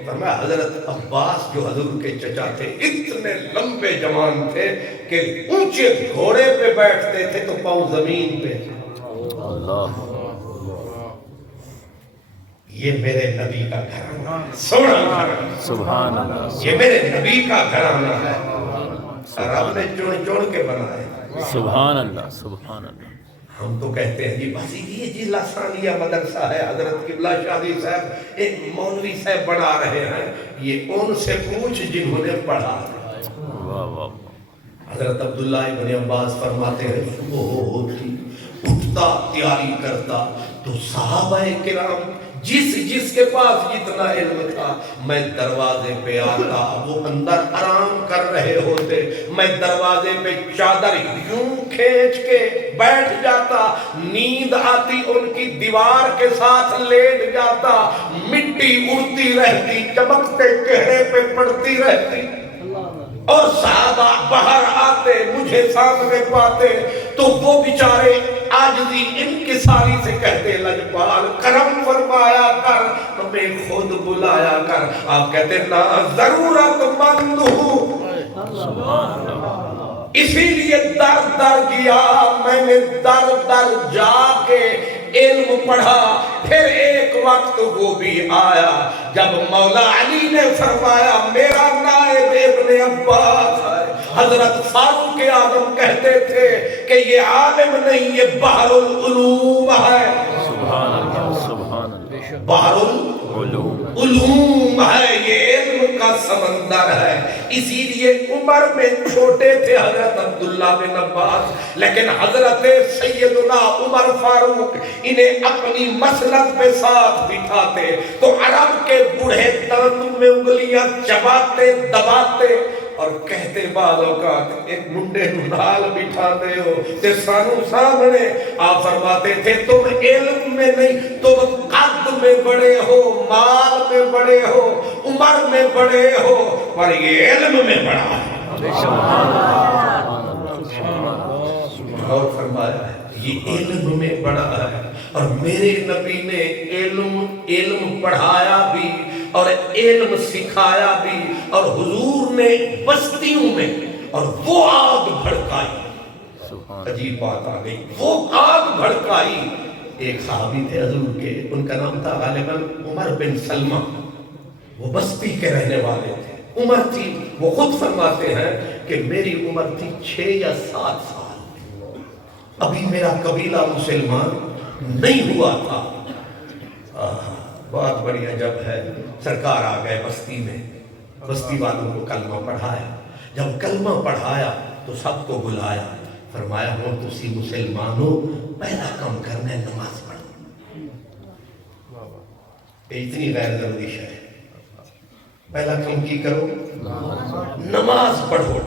فرمایا حضرت عباس جو حضور کے چچا تھے اتنے لمبے جوان تھے کہ اونچے گھوڑے پہ بیٹھتے تھے تو پاؤں زمین پہ تھے۔ اللہ یہ میرے نبی کا گھرانہ ہے، سونا گھرانہ، سبحان اللہ یہ میرے نبی کا گھرانہ ہے، اور رب نے چن چن کے بنایا۔ سبحان اللہ سبحان اللہ ہم تو کہتے ہیں جی بس یہ جی لسانیہ مدرسہ ہے، حضرت قبلہ شادی صاحب ایک مولوی صاحب بنا رہے ہیں، یہ ان سے پوچھ جنہوں نے پڑھا ہے۔ واہ واہ حضرت عبداللہ ابن عباس فرماتے ہیں صبح ہوتی اٹھتا تیاری کرتا تو صحابہ کرام جس کے پاس جتنا علم تھا میں دروازے پہ آتا، وہ اندر آرام کر رہے ہوتے، میں دروازے پہ چادر یوں کھینچ کے بیٹھ جاتا، نیند آتی ان کی دیوار کے ساتھ لیٹ جاتا، مٹی اڑتی رہتی چمکتے چہرے پہ پڑتی رہتی، اور صحابہ باہر آتے مجھے سامنے پاتے تو وہ بیچارے عاجزی انکساری سے کہتے لجپال کرم فرمایا کر، ہمیں خود بلایا کر۔ آپ کہتے نا ضرورت مند ہوں، اسی لیے در در گیا، میں نے در در جا کے علم پڑھا، پھر ایک وقت وہ بھی آیا جب مولا علی نے فرمایا میرا نائب ابن عباس ہے۔ حضرت فاروق اعظم کہتے تھے کہ یہ عالم نہیں، یہ بحر العلوم ہے، سبحان اللہ سبحان اللہ بحر العلوم ہے، یہ علم کا سمندر ہے۔ اسی لیے عمر میں چھوٹے تھے حضرت عبداللہ بن عباس، لیکن حضرت سیدنا عمر فاروق انہیں اپنی مسلک پہ ساتھ بٹھاتے تو عرب کے بوڑھے دانتوں میں انگلیاں چباتے دباتے اور کہتے بعض اوقات ایک منڈے نال بٹھا دے ہو تے سانو سامنے۔ آپ فرماتے تھے تم علم میں نہیں، تم قد میں بڑے ہو، مال میں بڑے ہو، عمر میں بڑے ہو، پر یہ علم میں بڑا ہے۔ اور فرمایا یہ علم میں بڑا ہے، اور میرے نبی نے علم پڑھایا بھی اور علم سکھایا بھی، اور حضور نے بستیوں میں اور وہ آگ بھڑکائی، عجیب بات آ گئی، وہ آگ بھڑکائی۔ ایک صحابی تھے حضور کے، ان کا نام تھا غالباً عمر بن سلمہ، وہ بستی کے رہنے والے تھے، عمر تھی، وہ خود فرماتے ہیں کہ میری عمر تھی 6 یا 7 سال، ابھی میرا قبیلہ مسلمان نہیں ہوا تھا۔ بہت بڑی عجب ہے، سرکار آ گئے بستی میں، بستی والوں کو کلمہ پڑھایا، جب کلمہ پڑھایا تو سب کو بلایا، فرمایا ہوں تسی مسلمانوں پہلا کام کرنا ہے نماز پڑھو، اتنی غیر ضروری ہے، پہلا کام کی کرو نماز پڑھو۔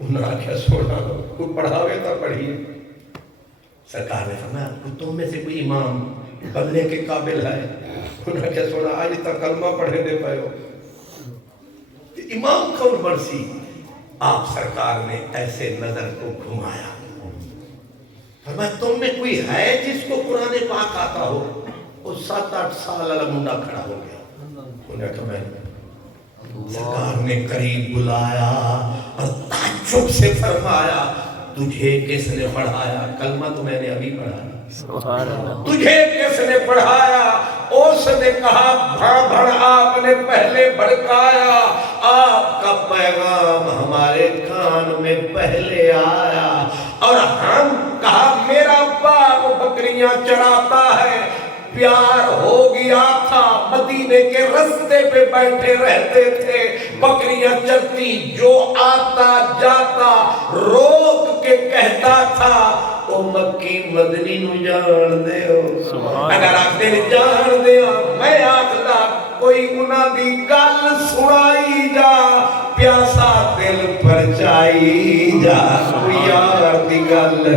انہوں نے کیا سونا کوئی پڑھاوے تو پڑھیے، سرکار نے فرمایا تم میں سے کوئی امام بننے کے قابل ہے؟ انہوں نے کیا سونا آج تک کلمہ پڑھے دے پائے ہو، امام کون برسی؟ آپ سرکار نے ایسے نظر کو گھمایا، فرمایا تم میں کوئی ہے جس کو قرآن پاک آتا ہو؟ وہ 7-8 سال والا منڈا کھڑا ہو گیا، انہوں نے کہا میں، سرکار نے قریب بلایا اور تعجب سے فرمایا تجھے کس نے پڑھایا؟ کلمہ تو میں نے ابھی پڑھا. سبحان اللہ. تجھے کس نے پڑھایا؟ اس نے کہا بھڑ بھڑ آپ نے پہلے بھڑکایا، آپ کا پیغام ہمارے کان میں پہلے آیا، اور ہم کہا میرا باپ بکریاں چراتا ہے. پیار ہو گیا تھا، مدینے کے رستے پہ بیٹھے رہتے تھے، بکریاں چرتی، جو آتا جاتا روک کے کہتا تھا او مکی مدنی نو جان دے ہو. اگر آخر جان دیا میں آخلا کوئی انہاں دی گل سنائی جا، پیاسا دل پرچائی جا، کوئی یار دی گل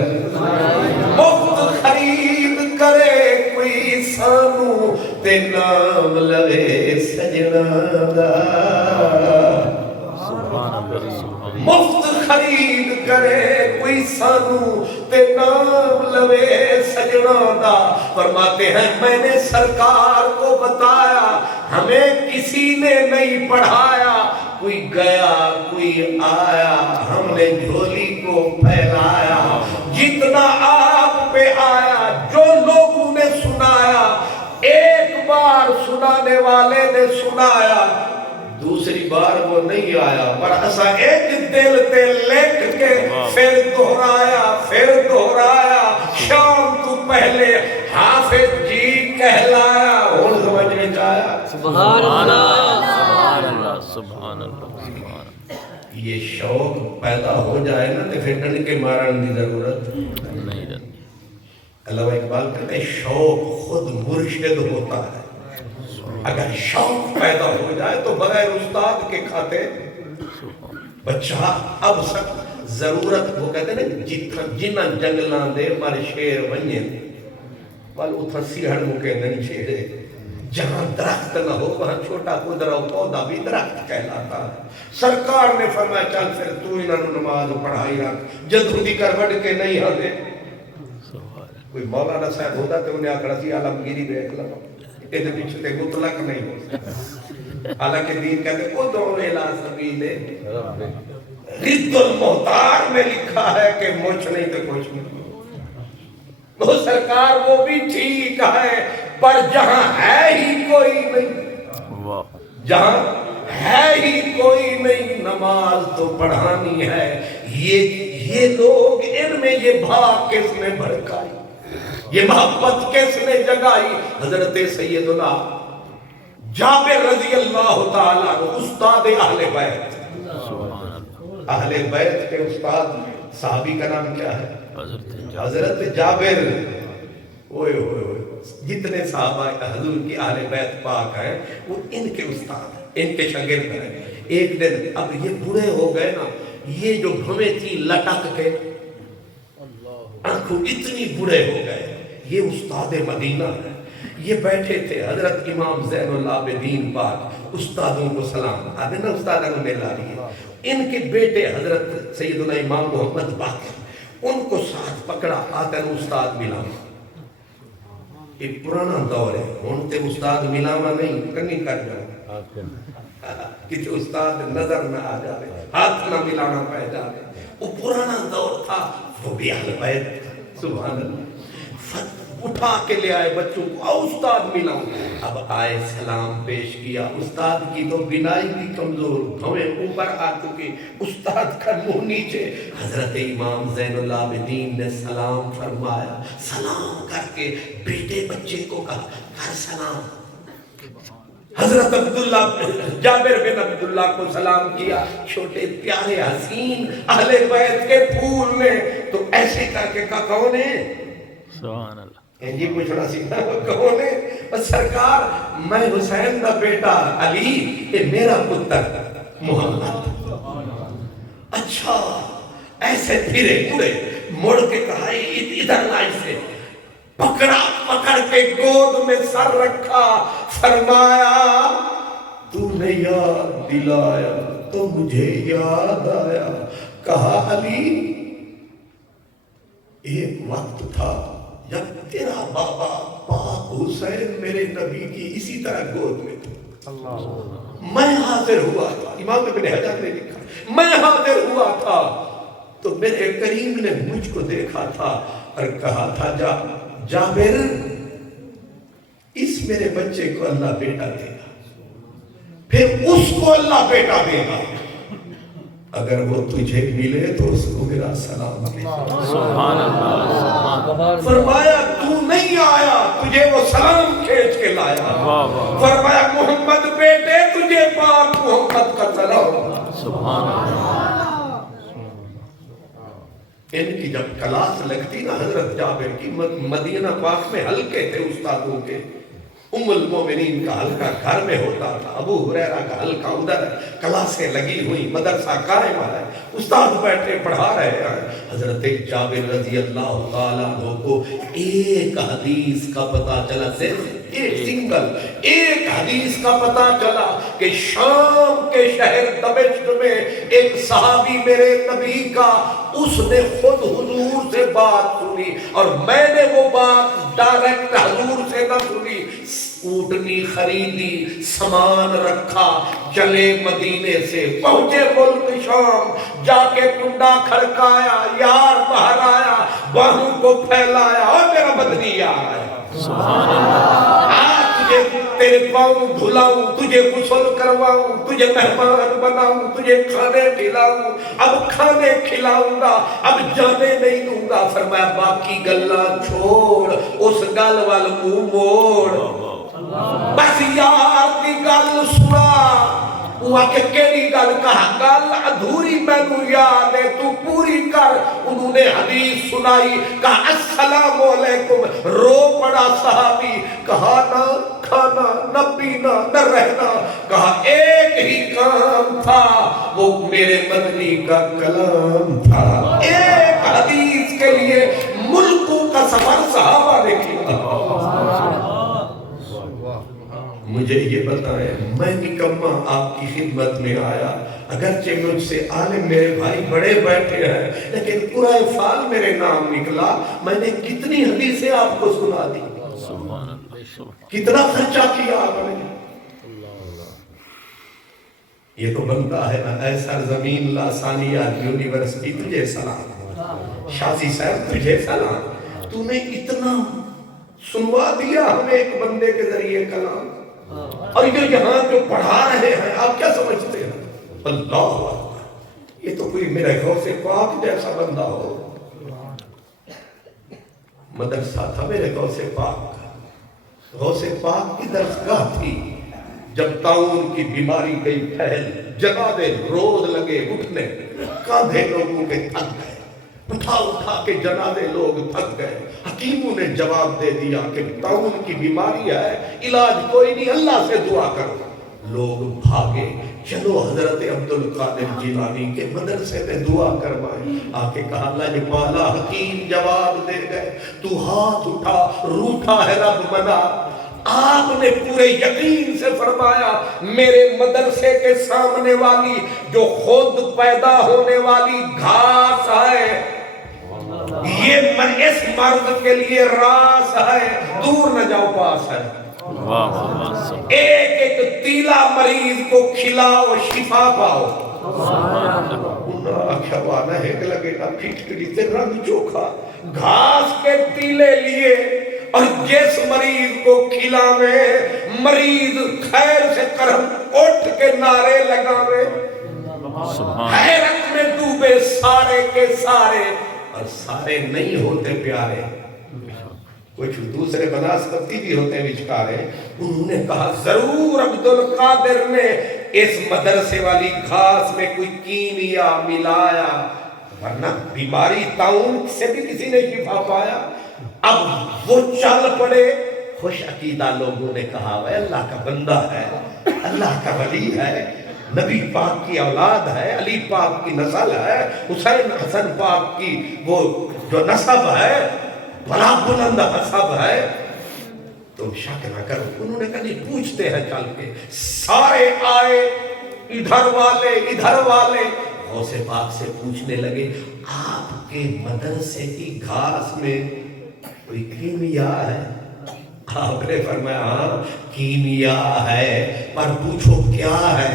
مفت خرید کرے کوئی سانو تے نام لوے سجنا دا. مفت خرید کرے کوئی سانو تے نام لوے سجنا دا. فرماتے ہیں میں نے سرکار کو بتایا، ہمیں کسی نے نہیں پڑھایا، کوئی گیا کوئی آیا، ہم نے جھولی کو پھیلایا. جتنا آپ پہ آیا جو لوگوں نے سنایا، ایک بار سنانے والے نے سنایا، دوسری بار وہ نہیں آیا، پر ایسا ایک دل تے لکھ کے پھر دہرایا. شام تو پہلے حافظ جی کہلایا. اور سمجھ میں آیا؟ سبحان اللہ. سبحان اللہ. سبحان اللہ. یہ شوق پیدا ہو جائے نا تو پھر ڈنڈ کے مارن کی ضرورت نہیں رہتی. علامہ اقبال کہتے ہیں شوق خود مرشد ہوتا ہے. اگر شوق پیدا ہو جائے تو بغیر استاد کے کھاتے بچہ اب سب ضرورت. وہ کہتے ہیں جنہ جنگلاں دے مر شیر ونجے پل اتھا سیڑھ مکے نہیں چھیڑے. جہاں درخت نہ ہو وہاں چھوٹا قدرہ پودا بھی درخت کہلاتا ہے. سرکار نے فرمایا چل پھر تو انہوں نماز پڑھائی رکھ، جدوں دی کر وڈ کے نہیں آتے. کوئی مولانا صاحب ہوتا تو انہیں آکڑا سی عالمگیری دیکھ لگا یہ پیچھے تے مطلق نہیں ہو سکتا. حالانکہ دین کہتے ادعو الی سبیل رد المحتار میں لکھا ہے کہ مجھ نہیں تو کچھ نہیں. وہ سرکار وہ بھی ٹھیک ہے، پر جہاں ہے ہی کوئی نہیں، جہاں ہے ہی کوئی نہیں نماز تو پڑھانی ہے. یہ لوگ ان میں یہ بھاگ کس نے بھڑکائی، یہ محبت کس نے جگائی؟ حضرت سیدنا جابر رضی اللہ تعالیٰ استاد اہل بیت. اہل بیت کے استاد صحابی کا نام کیا ہے؟ حضرت جابر. اوئے ہوئے ہوئے جتنے صحابہ حضور کی اہل بیت پاک ہیں وہ ان کے استاد، ان کے شاگرد ہیں. ایک دن اب یہ بوڑھے ہو گئے نا، یہ جو بھویں تھی لٹک کے آنکھوں اتنی بوڑھے ہو گئے. یہ استاد مدینہ ہے. یہ بیٹھے تھے، حضرت امام زین العابدین پاک استادوں کو سلام آدھے نا، استادوں نے لا لیے. ان کے بیٹے حضرت سیدنا امام محمد باقر ان کو ساتھ پکڑا، آتے ہیں استاد ملا. ایک پرانا دور ہے، ان تے استاد ملاوا نہیں کنی کر جاؤ کہ استاد نظر نہ آ جائے، ہاتھ نہ ملانا پہ جائے. وہ پرانا دور تھا، وہ بھی اہل بیت. سبحان اللہ. اٹھا کے لے آئے بچوں کو، استاد ملاؤں. اب آئے سلام پیش کیا. استاد کی تو بینائی بھی کمزور، بھویں اوپر آ چکے، استاد کا منہ نیچے. حضرت امام زین العابدین نے سلام فرمایا. سلام کر کے بیٹے بچے کو کہا کر سلام. حضرت عبداللہ جابر بن عبداللہ کو سلام کیا. چھوٹے پیارے حسین اہل بیت کے پھول نے تو ایسے کر کے کہا کون ہے؟ سبحان اللہ. جی پوچھنا سیکھنا کون ہے؟ اور سرکار میں حسین کا بیٹا علی، یہ میرا پتر محمد. اچھا ایسے پھرے پورے مڑ کے کہا ادھر لائے سے پکڑا، پکڑ کے گود میں سر رکھا. فرمایا تو نے یاد دلایا تو مجھے یاد آیا. کہا علی ایک وقت تھا جب تیرا بابا پاک حسین میرے نبی کی اسی طرح گود میں تھا. میں حاضر ہوا تھا. امام ابن حجر نے لکھا میں حاضر ہوا تھا. تو میرے کریم نے مجھ کو دیکھا تھا اور کہا تھا جابر اس میرے بچے کو اللہ بیٹا دے گا، پھر اس کو اللہ بیٹا دے گا، اگر وہ تجھے ملے تو اس کو میرا سلام دے۔ سبحان اللہ، فرمایا تو نہیں آیا، تجھے وہ سلام کھینچ کے لایا۔ فرمایا محمد بیٹے تجھے پاک محمد کا سلام۔ سبحان اللہ، ان کی جب کلاس لگتی نا حضرت جابر کی، مدینہ پاک میں حلقے تھے استادوں کے، ام المومنین کا حلقہ گھر میں ہوتا تھا، ابو ہریرہ کا حلقہ ادھر، کلاسیں لگی ہوئی، مدرسہ قائم ہے، استاد بیٹھے پڑھا رہے ہیں۔ حضرت جابر رضی اللہ تعالیٰ عنہ کو ایک حدیث کا پتہ چلا، صرف ایک حدیث کا پتہ چلا کہ شام کے شہر دمشق میں ایک صحابی میرے نبی کا، اس نے خود حضور سے بات سنی اور میں نے وہ بات ڈائریکٹ حضور سے نہ سنی، اونٹنی خریدی، سامان رکھا، چلے مدینے سے، پہنچے ملک شام، جا کے کنڈا کھڑکایا، یار باہر آیا، باہوں کو پھیلایا، اور میرا مدنی یار آیا۔ سبحان اللہ، تجھے تیرے پاؤں دھلاؤں، تجھے غسل کرواؤں، تجھے مہمان بناؤں، تجھے کھانے کھلاؤں، اب کھانے کھلاؤں گا، اب جانے نہیں دوں گا۔ فرمایا باقی گلاں چھوڑ، اس گل وال منہ موڑ، بس یار دی گل سنا۔ وہ آکے کیڑی گل کہا، گل ادھوری مینوں یاد ہے تو پوری کر۔ انہوں نے حدیث سنائی، کہا السلام علیکم، رو پڑا صحابی، کہا نہ کھانا نہ پینا نہ رہنا، کہا ایک ہی کام تھا، وہ میرے مدنی کا کلام تھا۔ ایک حدیث کے لیے ملکوں کا سفر صحابہ نے کیا۔ مجھے یہ بتائیں، میں نکمہ آپ کی خدمت میں آیا، اگرچہ مجھ سے عالم میرے بھائی بڑے بیٹھے ہیں، لیکن قرآن فال میرے نام نکلا، میں نے کتنی حدیثیں آپ کو سنا دی، سبحان اللہ، کتنا خرچہ کیا آپ نے۔ یہ تو بنتا ہے نا، اے سرزمین لاسانیہ یونیورسٹی تجھے سلام، شازی صاحب تجھے سلام، تو نے اتنا سنوا دیا ہمیں ایک بندے کے ذریعے کلام، اور یہ یہاں جو پڑھا رہے ہیں آپ کیا سمجھتے ہیں؟ اللہ اکبر، یہ تو کوئی میرے غوث پاک جیسا بندہ ہو۔ مدرسہ تھا میرے غوث پاک کا، غوث پاک کی درسگاہ تھی، جب طاعون کی بیماری گئی پھیل، جنازے روز لگے اٹھنے، کاندھے لوگوں کے تھک گئے، اٹھا کے جنازے لوگ تھک گئے، حکیموں نے جواب دے دیا کہ طاعون کی بیماری ہے، علاج کوئی نہیں، اللہ سے دعا کرو۔ لوگ بھاگے، چلو حضرت عبدالقادر جیلانی کے مدرسے میں دعا کروائیں۔ آکے کہا لجپالا حکیم جواب دے گئے، تو ہاتھ اٹھا، روٹھا ہے رب منا۔ آپ نے پورے یقین سے فرمایا میرے مدرسے کے سامنے والی جو خود پیدا ہونے والی گھاس ہے، یہ اس مرد کے لیے راس ہے، دور نہ جاؤ پاس ہے۔ ایک ایک تیلا مریض کو کھلاؤ، شفا پاؤ۔ آکھا وانا ایک لگے نا پھٹکڑی سے رنگ چوکھا، گھاس کے تیلے لیے اور جس مریض کو کھلاوے، مریض خیر سے کرم اٹھ کے نعرے لگاوے، حیرت میں ڈوبے سارے کے سارے، اور سارے نہیں ہوتے پیارے، کچھ دوسرے بناسپتی بھی ہوتے وچکارے۔ انہوں نے کہا ضرور عبدالقادر نے اس مدرسے والی گھاس میں کوئی کیمیا ملایا، ورنہ بیماری طاعون سے بھی کسی نے شفا پایا۔ اب وہ چل پڑے، خوش عقیدہ لوگوں نے کہا وہ اللہ کا بندہ ہے، اللہ کا ولی ہے، نبی پاک کی اولاد ہے، علی پاک کی نسل ہے، حسین حسن پاک کی وہ جو نسب ہے، بڑا بلند حسب ہے، تم شک نہ کرو۔ انہوں نے کہا نہیں پوچھتے ہیں چل کے۔ سارے آئے، ادھر والے غوث پاک سے پوچھنے لگے آپ کے مدرسے کی گھاس میں کوئی کیمیا ہے؟ آپ نے فرمایا ہاں کیمیا ہے، پر پوچھو کیا ہے؟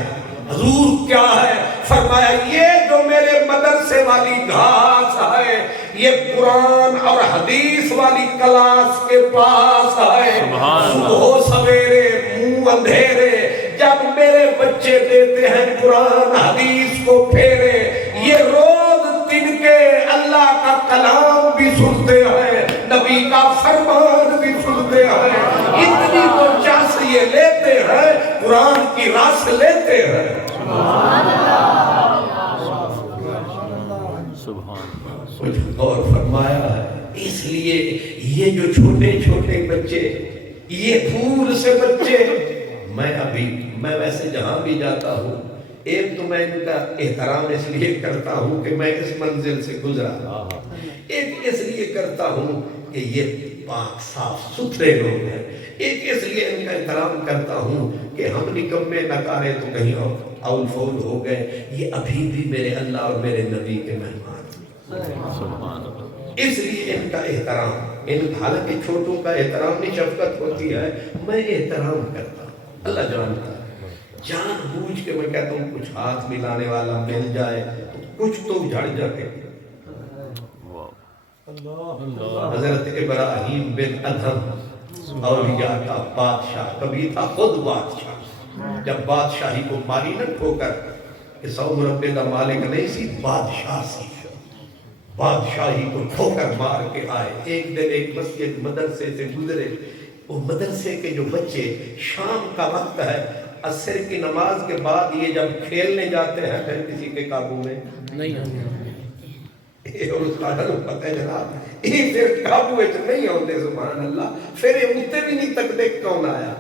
حضور کیا ہے؟ فرمایا یہ جو میرے مدرسے والی گھاس ہے یہ قرآن اور حدیث والی کلاس کے پاس ہے، صبح سویرے منہ اندھیرے جب میرے بچے دیتے ہیں قرآن حدیث کو پھیرے، یہ روز تن کے اللہ کا کلام بھی سنتے ہیں، نبی کا فرمان بھی سنتے ہیں، اتنی تو چاس یہ لیتے ہیں، قرآن کی رس لیتے ہیں۔ کچھ غور فرمایا ہے، اس لیے یہ جو چھوٹے چھوٹے بچے، یہ پھول سے بچے، میں ویسے جہاں بھی جاتا ہوں ایک تو میں ان کا احترام اس لیے کرتا ہوں کہ میں اس منزل سے گزرا، ایک اس لیے کرتا ہوں کہ یہ پاک صاف ستھرے لوگ ہیں، ایک اس لیے ان کا احترام کرتا ہوں کہ ہم نکمے نکارے تو کہیں اول فول ہو گئے، یہ ابھی بھی میرے اللہ اور میرے نبی کے مہمان، اس لیے ان کا احترام، ان حالانکہ چھوٹوں کا احترام نہیں شفقت ہوتی ہے، میں احترام کرتا ہوں، اللہ جانتا ہے، جان بوجھ کے میں کہتا ہوں کچھ ہاتھ ملانے والا مل جائے تو کچھ تو جھڑ جاتے۔ حضرت ابراہیم بن ادھم اولیاء کا بادشاہ کبھی تھا خود بادشاہ، جب بادشاہی کو ماری نہ ٹھوکر کہ 100 مربے کا مالک نہیں سی، بادشاہ سی، بادشاہی کو ٹھوکر مار کے آئے۔ ایک دن ایک مسجد مدرسے سے گزرے، وہ مدرسے کے جو بچے، شام کا وقت ہے، عصر کی نماز کے بعد یہ جب کھیلنے جاتے ہیں پھر کسی کے قابو میں نہیں اور اس کا ڈر پتہ ہے جناب، یہ پھر قابو نہیں ہوتے، سبحان اللہ، پھر یہ مجھتے بھی نہیں تک دیکھ کون آیا۔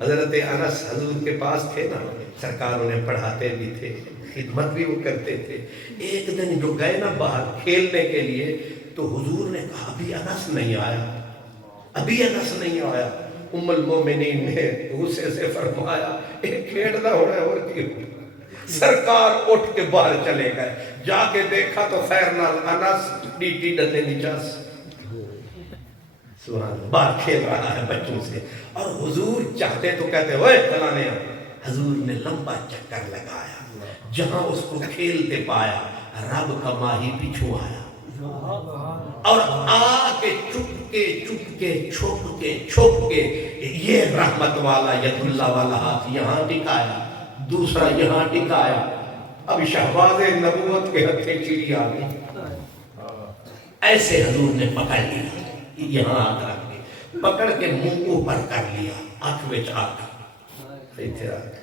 حضرت انس حضور کے پاس تھے نا، سرکار انہیں پڑھاتے بھی تھے، خدمت بھی وہ کرتے تھے۔ ایک دن جو گئے نا باہر کھیلنے کے لیے تو حضور نے کہا ابھی انس نہیں آیا، ابھی انس نہیں آیا۔ ام المومنین نے غصے سے فرمایا ایک کھیڑنا ہونا ہے اور کیوں؟ سرکار اٹھ کے باہر چلے گئے، جا کے دیکھا تو خیر نال انس ڈیٹی ڈلے نچاس سبحان اللہ باہر کھیل رہا ہے بچوں سے، اور حضور چاہتے تو کہتے ہوئے فلانے، حضور نے لمبا چکر لگایا، جہاں اس کو کھیلتے پایا رب کا ماہی پیچھو آیا اور آ کے چھپ کے یہ رحمت والا ید اللہ والا ہاتھ یہاں ٹکایا، دوسرا یہاں ٹکایا، اب شہباز نبوت کے ہتھے چیڑی آ گئی، ایسے حضور نے پکڑ لیا، یہاں آنکھ رکھ لی، پکڑ کے منہ اوپر کر لیا، آنکھ وچ آنکھ ایتھے رکھ،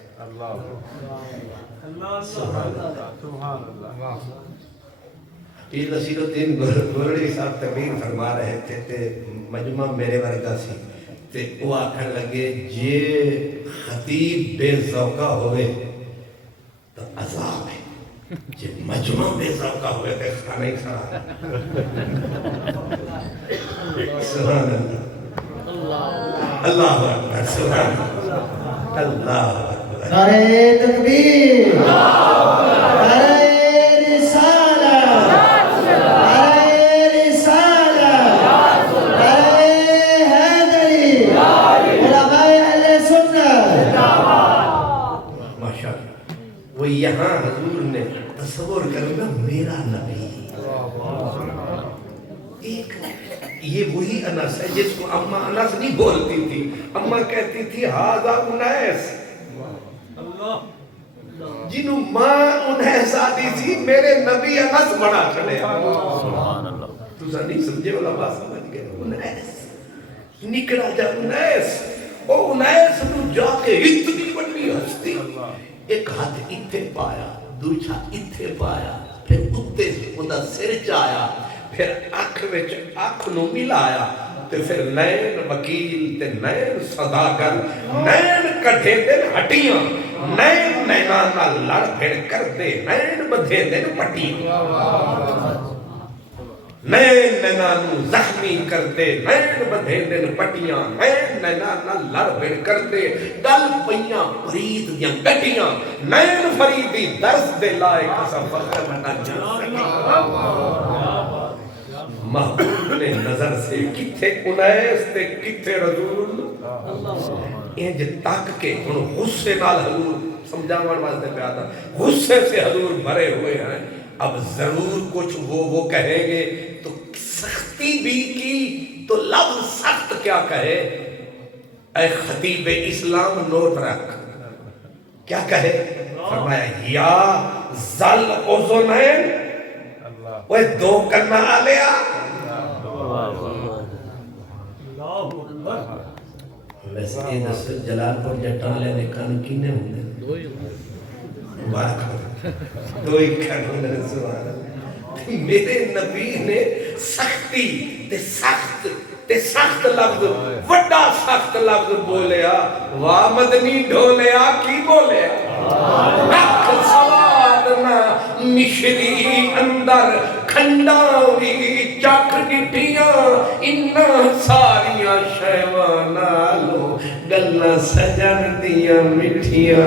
سبحان اللہ۔ پیر نصیر الدین گولڑی صاحب تقریر فرما رہے تھے تے مجمع میرے ورگا سی تے وہ آکھن لگے جے خطیب بے ذوقہ ہوئے تو عذاب ہے، جے مجمع بے ذوقہ ہوئے تے کھانا ہی کھانا۔ سبحان اللہ، اللہ اکبر، سبحان اللہ، اللہ اکبر، نعرہ تکبیر، نعرہ رسالت، نعرہ رسالت، نعرہ حیدری، علماء اہل سنت۔ ماشاءاللہ، وہ یہاں حضور نے تصور کرنا میرا نبی، ایک یہ وہی انس ہے جس کو اماں انس نہیں بولتی تھی، اماں کہتی تھی ہاذا انیس، جنہوں ماں انیس آتی تھی میرے نبی انس بڑا چلے، تو سا نہیں سمجھے والا بات سمجھ گئے، انیس نکڑا جا انیس، او انیس نو جا کے اتنی بڑی ہستی، ایک ہاتھ اتھے پایا، دوچھا اتھے پایا، پھر اتے انہا سر چایا، پھر آنکھ وچ آنکھ نو ملایا، تے پھر نین وکیل تے نین صداگر، نین کٹھے دن ہٹیاں، نین نینانا لڑ بھڑ کر دے، نین بدھے دن پٹیاں، نین نینانو زخمی کر دے، نین بدھے دن پٹیاں، نین نینانا لڑ بھڑ کر دے، ڈل پئیاں فرید دیاں گٹیاں، نین فریدی درس دے لائے قسم فکر نہ جا سکتا۔ محبوب نے نظر سے کتھے انیس تے کتھے رسول انج تک کے ان غصے نال حضور سمجھاون واسطے پہ آتا غصے سے حضور بھرے ہوئے ہیں اب ضرور کچھ وہ کہیں گے تو سختی بھی کی تو لفظ سخت کیا کہے اے خطیب اسلام نوٹ رکھ کیا کہے فرمایا یا ذل اذنین وہ دو کرنا آلیا ویسے یہ دس جلال پور جٹان لے کن کینے ہونے مبارک دو ہی کن ہونے سبحان اللہ میرے نبی نے سختی تے سخت لفظ وڈا سخت لفظ بولیا واہ مدنی ڈھولیا کی بولیا رکھ سوادنا مشری اندر کھنڈاوی چاک ڈٹیاں انہا ساریاں شیوانالو گلنا سجن دیاں مٹھیاں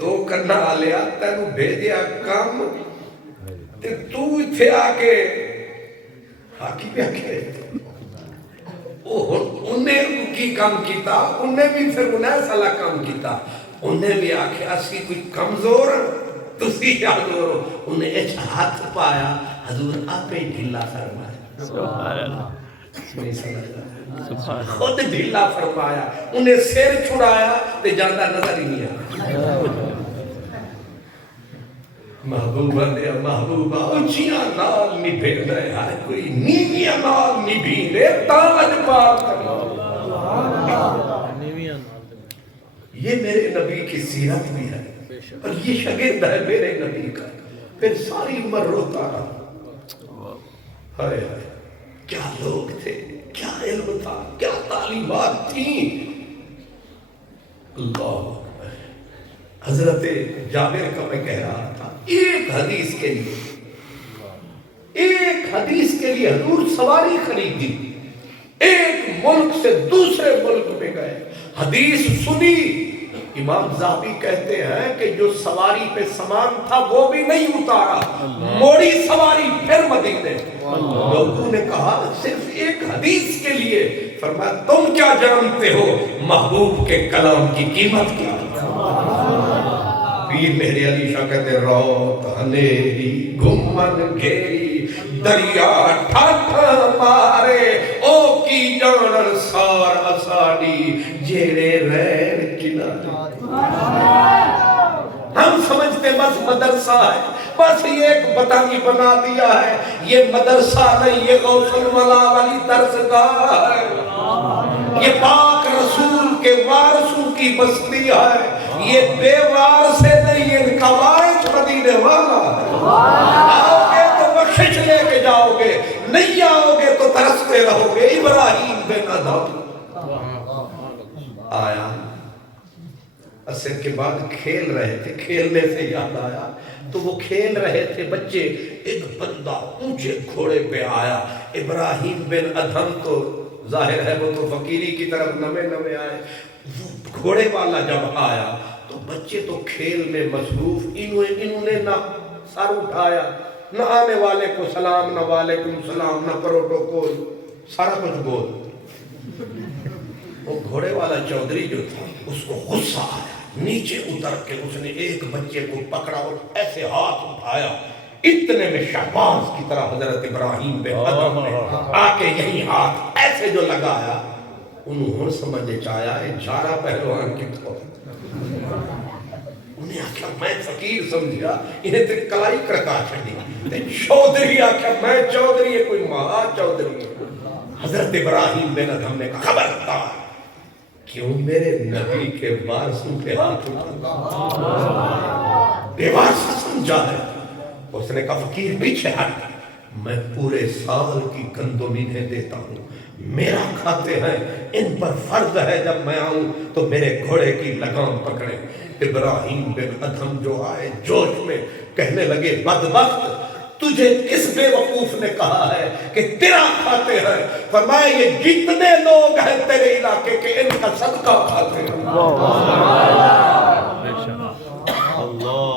دو کرنا آلیا تینو بھیجیا کام تے تو اتھے آکے حاکی پہ آکے انہیں کی کام کیتا انہیں بھی پھر انہیں سالا کام کیتا انہیں بھی آکے اسی کوئی کمزور تسی حضور انہیں ایچ ہاتھ پایا حضور آپ ہی ڈھلا فرمایا سبحان اللہ خود ڈھلا فرمایا انہیں سیر چھڑایا تے جاندہ نظر ہی نہیں آیا محبوبہ دے محبوبہ اچھیاں نال نبھے دے ہر کوئی نیویاں نال نبھی دے تاج پاک یہ میرے نبی کی سیرت بھی ہے اور یہ شاگرد ہے میرے نبی کا پھر ساری عمر روتا رہا ہائے ہائے کیا لوگ تھے کیا علم تھا کیا تعلیمات تھیں اللہ حضرت جابر کا میں کہہ رہا تھا ایک حدیث کے لیے حضور سواری خریدی ایک ملک سے دوسرے ملک میں گئے حدیث سنی امام ذہبی کہتے ہیں کہ جو سواری پہ سامان تھا وہ بھی نہیں اتارا موڑی سواری پھر مدینے لوگوں نے کہا صرف ایک حدیث کے لیے فرمایا تم کیا جانتے ہو محبوب کے کلام کی قیمت کیا پیر میرے علی شاہ کہتے روت ہنیری گھمن گھیری دریا ٹھاٹھا مارے او کی جانر سار اساڑی جیڑے رین کنارے ہم سمجھتے بس مدرسہ ہے بس یہ ایک بتانی بنا دیا ہے یہ مدرسہ نہیں یہ غوث الولا والی درسگاہ ہے یہ پاک رسول کے وارثوں کی بستی ہے یہ بے وارثے نہیں ان کا وارث مدینے والا ہے آؤ گے تو بخشش لے کے جاؤ گے نہیں آؤ گے تو ترستے رہو گے ابراہیم بن ادھم آیا عصر کے بعد کھیل رہے تھے کھیلنے سے یاد آیا تو وہ کھیل رہے تھے بچے ایک بندہ اونچے گھوڑے پہ آیا ابراہیم بن ادھم تو ظاہر ہے وہ تو فقیری کی طرف نمے آئے وہ گھوڑے والا جب آیا تو بچے تو کھیل میں مصروف انہوں نے نہ سر اٹھایا نہ آنے والے کو سلام نہ وعلیکم سلام نہ پروٹوکول سارا کچھ بول وہ گھوڑے والا چودھری جو تھا اس کو غصہ آیا نیچے اتر کے اس نے ایک بچے کو پکڑا اور ایسے ہاتھ اٹھایا اتنے میں شہباز کی طرح حضرت ابراہیم بن ادھم نے آکے یہی ہاتھ ایسے جو لگایا انہوں سمجھے چاہیا ہے جھارا پہلوان کی تو انہیں آکھا میں فقیر سمجھا انہیں تے کلائی کرکا چھڑی تے چودھری آکھا میں چودھری ہے کوئی مہا چودھری ہے حضرت ابراہیم بن ادھم نے کہا خبردار کیوں میرے نبی کے وارثوں کے ہاتھ اٹھا بے وارثہ سمجھا ہے اس نے کہا فقیر پیچھے ہٹ میں پورے سال کی گندمینیں دیتا ہوں میرا کھاتے ہیں ان پر فرض ہے جب میں آؤں تو میرے گھوڑے کی لگام پکڑے ابراہیم بن ادھم جو آئے جوش میں کہنے لگے بدبخت تجھے کس بے وقوف نے کہا ہے کہ تیرا کھاتے ہیں فرمایا یہ جتنے لوگ ہیں تیرے علاقے کے ان کا صدقہ کھاتے ہیں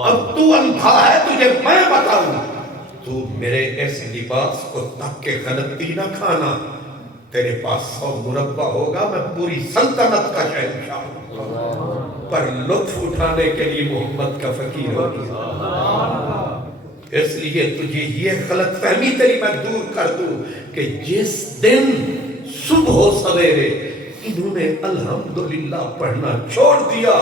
اب تو اندھا ہے تجھے میں بتاؤں تو میرے اس لباس کو تک کے غلطی نہ کھانا تیرے پاس 100 مربع ہوگا، میں پوری سلطنت کا شہنشاہ ہوں، پر لطف اٹھانے کے لیے محمد کا فقیر ہو گیا۔ اس لیے تجھے یہ غلط فہمی تیری میں دور کر دوں کہ جس دن صبح و سویرے انہوں نے الحمدللہ پڑھنا چھوڑ دیا،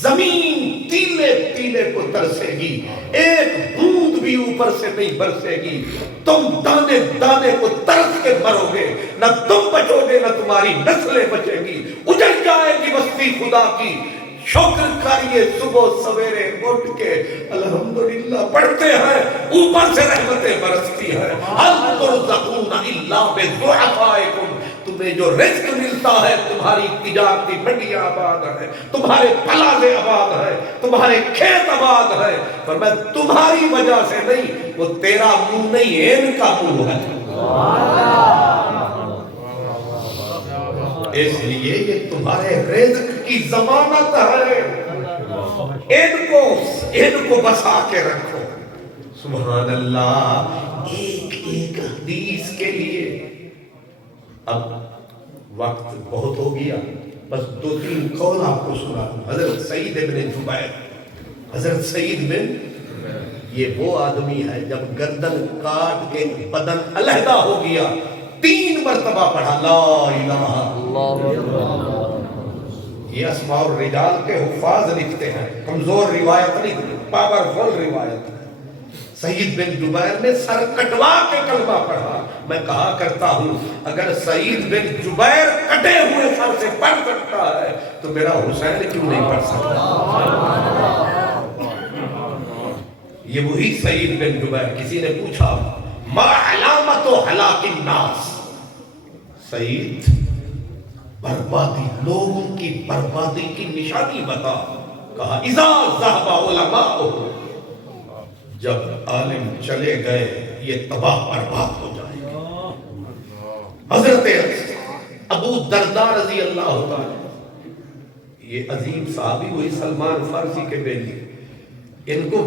زمین تیلے تیلے کو ترسے گی، ایک بوند بھی اوپر سے نہیں برسے گی، تم دانے دانے کو ترس کے مرو گے، نہ تم بچو گے نہ تمہاری نسلیں بچیں گی، اجڑ جائے گی بستی خدا کی۔ شکر کریے صبح سویرے اٹھ کے الحمدللہ پڑھتے ہیں، اوپر سے رحمتیں برستی ہیں۔ هل ترزقون الا بضعفائکم، تمہیں جو رزق ملتا ہے تمہاری تجارتی منڈیاں آباد ہیں، تمہارے پلازے آباد ہیں، تمہارے کھیت آباد ہیں، پر میں تمہاری وجہ سے نہیں، وہ تیرا منہ نہیں ان کا منہ ہے۔ اس لیے یہ تمہارے رزق کی ضمانت ہے، ان کو بسا کے رکھو۔ سبحان اللہ۔ ایک ایک حدیث کے لیے اب وقت بہت ہو گیا، بس 2-3 قول آپ کو سنا دوں۔ حضرت سعید بن جبیر، حضرت سعید بن، یہ وہ آدمی ہے جب گردن کاٹ کے بدن علیحدہ ہو گیا 3 مرتبہ پڑھا لا الہ الا اللہ۔ یہ اسماء الرجال کے حفاظ لکھتے ہیں، کمزور روایت نہیں، پاورفل روایت ہے۔ سعید بن جبیر نے سر کٹوا کے کلمہ پڑھا۔ میں کہا کرتا ہوں اگر سعید بن جبیر کٹے ہوئے سر سے پڑھ سکتا ہے تو میرا حسین کیوں نہیں پڑھ سکتا؟ یہ وہی سعید بن جبیر، کسی نے پوچھا ما علامت ہلاک الناس، سعید بربادی، لوگوں کی بربادی کی نشانی بتا۔ کہا اذا ذهب علماء، جب عالم چلے گئے یہ تباہ برباد ہو جائے گا۔ حضرت ابو درداء رضی اللہ عنہ، یہ عظیم صحابی وہی سلمان فارسی کے بیٹے، ان کو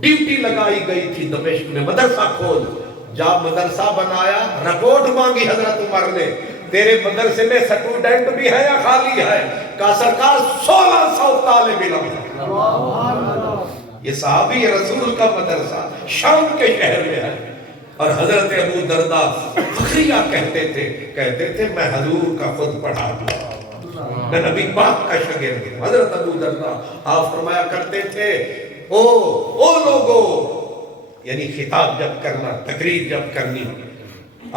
ڈیوٹی لگائی گئی تھی دمشق میں، مدرسہ کھول۔ جب مدرسہ بنایا رپورٹ مانگی حضرت عمر نے، تیرے مدرسے میں سٹوڈنٹ بھی ہے یا خالی ہے؟ کہا سرکار 1600 طالب علم ہے۔ یہ صحابی رسول کا مدرسہ شام کے شہر میں ہے۔ اور حضرت ابو درداء فخریہ کہتے تھے میں حضور کا خود پڑھا دوں، میں نبی پاک کا شاگرد ہوں۔ حضرت ابو درداء آپ فرمایا کرتے تھے او لوگو، یعنی خطاب جب کرنا، تقریر جب کرنی،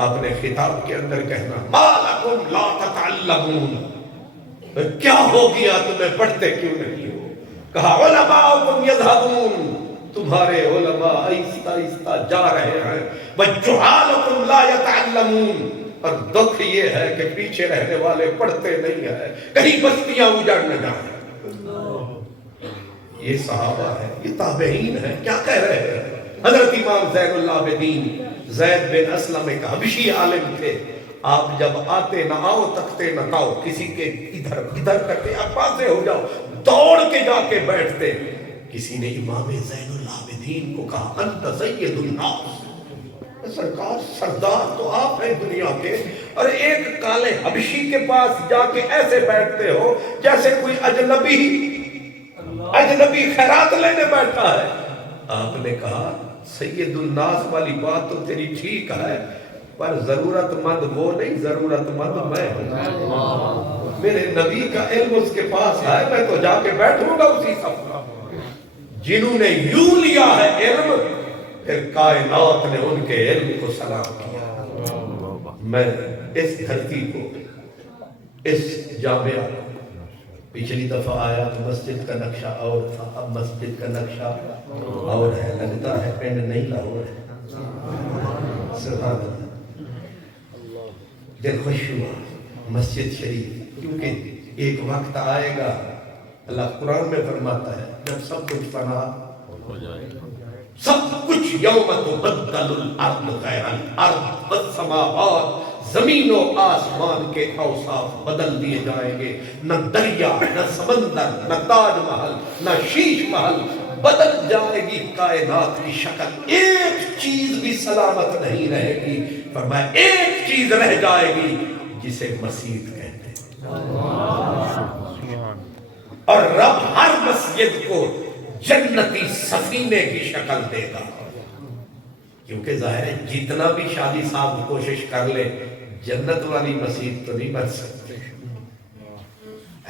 آپ نے خطاب کے اندر کہنا ما لکم لا تتعلمون، کیا ہو گیا تمہیں پڑھتے کیوں نہیں ہو؟ کہا علماؤکم یذہبون، تمہارے علماء آہستہ آہستہ جا رہے ہیں، وجہالکم لا یتعلمون، اور دکھ یہ ہے کہ پیچھے رہنے والے پڑھتے نہیں ہیں، کہیں بستیاں اجڑ نہ جائیں۔ یہ صحابہ ہیں، یہ تابعین ہیں، کیا کہہ رہے ہیں؟ حضرت امام زین العابدین زید بن اسلم ایک حبشی عالم تھے، آپ جب آتے نہ آؤ تکتے نہ تاؤ، کسی کے ادھر کرتے آپ پاسے ہو جاؤ، دوڑ کے جا کے بیٹھتے۔ کسی نے امام زین العابدین کو کہا انت سید الناس، سرکار سردار تو آپ ہیں دنیا کے، اور ایک کالے حبشی کے پاس جا کے ایسے بیٹھتے ہو جیسے کوئی اجنبی خیرات لینے بیٹھا ہے۔ آپ نے کہا سید الناس والی بات تو تیری ٹھیک ہے، پر ضرورت مند وہ نہیں، ضرورت مند میں ہوں۔ میرے نبی کا علم اس کے پاس ہے، میں تو جا کے بیٹھوں گا اسی صف میں۔ جنہوں نے یوں لیا ہے علم، پھر کائنات نے ان کے علم کو سلام کیا۔ میں اس دھرتی کو، اس جامعہ کو، پچھلی دفعہ آیا تو مسجد کا نقشہ اور تھا، اب مسجد کا نقشہ اور ہے، لگتا ہے پینڈ نہیں لاہور ہے۔ سبحان اللہ، دل خوش ہوا مسجد شریف، کیونکہ ایک وقت آئے گا، اللہ قرآن میں فرماتا ہے جب سب کچھ فنا ہو جائے گا، سب کچھ یوم تبدل الارض غیر الارض والسماوات، زمین و آسمان کے اوصاف بدل دیے جائیں گے، نہ دریا، نہ سمندر، نہ تاج محل، نہ شیش محل بدل جائے گی کائنات کی شکل، ایک چیز بھی سلامت نہیں رہے گی، فرمایا ایک چیز رہ جائے گی جسے مسجد کہتے ہیں، اور رب ہر مسجد کو جنتی سفینے کی شکل دے گا، کیونکہ ظاہر ہے جتنا بھی شادی صاحب کوشش کر لے جنت والی مسجد تو نہیں بن سکتے،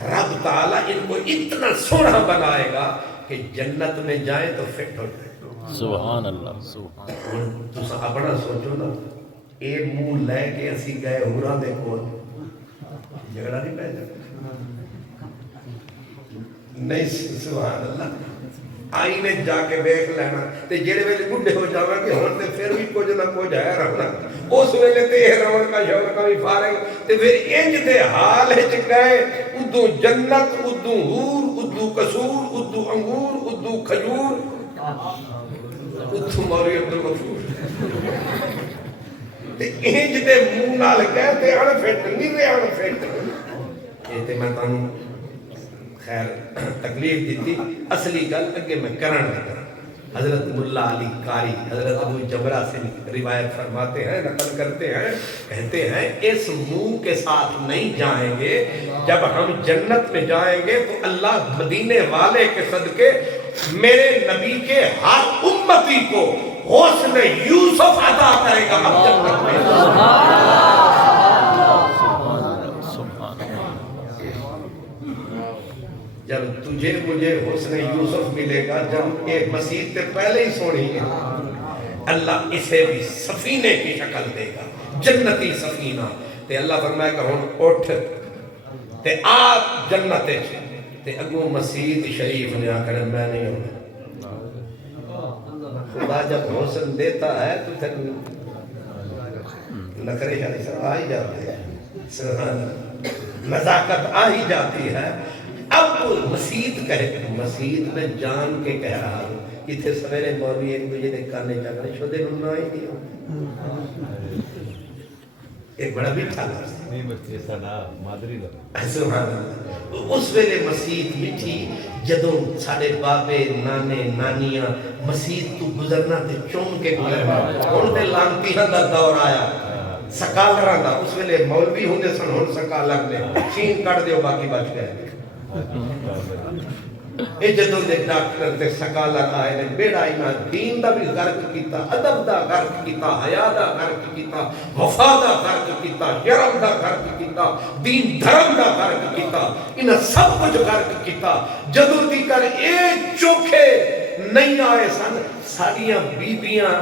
رب تعالیٰ ان کو اتنا سونا بنائے گا کہ جنت میں جائیں تو فٹ ہو جائے۔ سبحان اللہ سبحان اللہ۔ تسا اپنا سوچو نا، اے منہ لے کے اسی گئے ہوراں دے کول جھگڑا نہیں پہ جاتا؟ نہیں سبحان اللہ، آئینے جا کے دیکھ لینا تے جڑے ویلے بڈھے ہو جاواں کہ ہن تے پھر بھی کچھ نہ کچھ ہے رہنا، اس ویلے تے رون کا شوق کا بھی فارغ تے پھر انج دے حال وچ گئے، ادو جنت، ادو حور، ادو قصور، ادو انگور، ادو کھجور، ادو مولوی عبدالغفور تے انج دے منہ نال گئے تے ان فٹ نہیں رہے، ان فٹ یہ تے میں تانوں خیر تکلیف دیتی، اصلی گل اگے میں کرن لگا۔ حضرت ملا علی قاری حضرت ابو جبرہ سے روایت فرماتے ہیں، نقل کرتے ہیں، کہتے ہیں اس منہ کے ساتھ نہیں جائیں گے، جب ہم جنت میں جائیں گے تو اللہ مدینے والے کے صدقے میرے نبی کے ہر امتی کو حسن یوسف عطا کرے گا ہم جنت میں۔ جب تجھے مجھے حسن یوسف ملے گا، جب ایک مسیح تے پہلے ہی سونی ہے، اللہ اسے بھی سفینے کی شکل دے گا، جنتی سفینہ، تے اللہ فرمائے کہ ہن اٹھ تے آپ جنت تے اگوں مسیح شریف نے آکر میں نہیں ہونا۔ خدا جب حسن دیتا ہے تو پھر نخرے شاہی صاحب آ ہی جاتے ہیں، سبحان نزاکت آ ہی جاتی ہے۔ اب مسجد کہے، مسجد میں جان کے کہہ رہا ہوں، اتھے سویرے مولوی ایک دوجہ دے کانے چاکنے شدے نمنا ہی نہیں ہوں، ایک بڑا میٹھا لفظ نہیں بچے سنا مادری لگا، سبحان اللہ۔ اس ویلے مسجد میٹھی، جدوں ساڑے بابے نانے نانیاں مسجد تو گزرنا تے چون کے گزرنا، ان تے لانتی دا دور آیا، سکالرہ دا، اس ویلے مولوی ہوندے سن، ہن سکالر نے چین کر دیو باقی بچ گئے۔ اے جدوں دے ڈاکٹر تے سکالر آئے نے بیڑا اینا دین دا بھی غرق کیتا، ادب دا غرق کیتا، حیا دا غرق کیتا، وفا دا غرق کیتا، شرم دا غرق کیتا، دین دھرم دا غرق کیتا، انہاں سب کچھ غرق کیتا۔ جدوں دی کر اے چوکھے نہیں آئے سن، ساڑیاں بیبیاں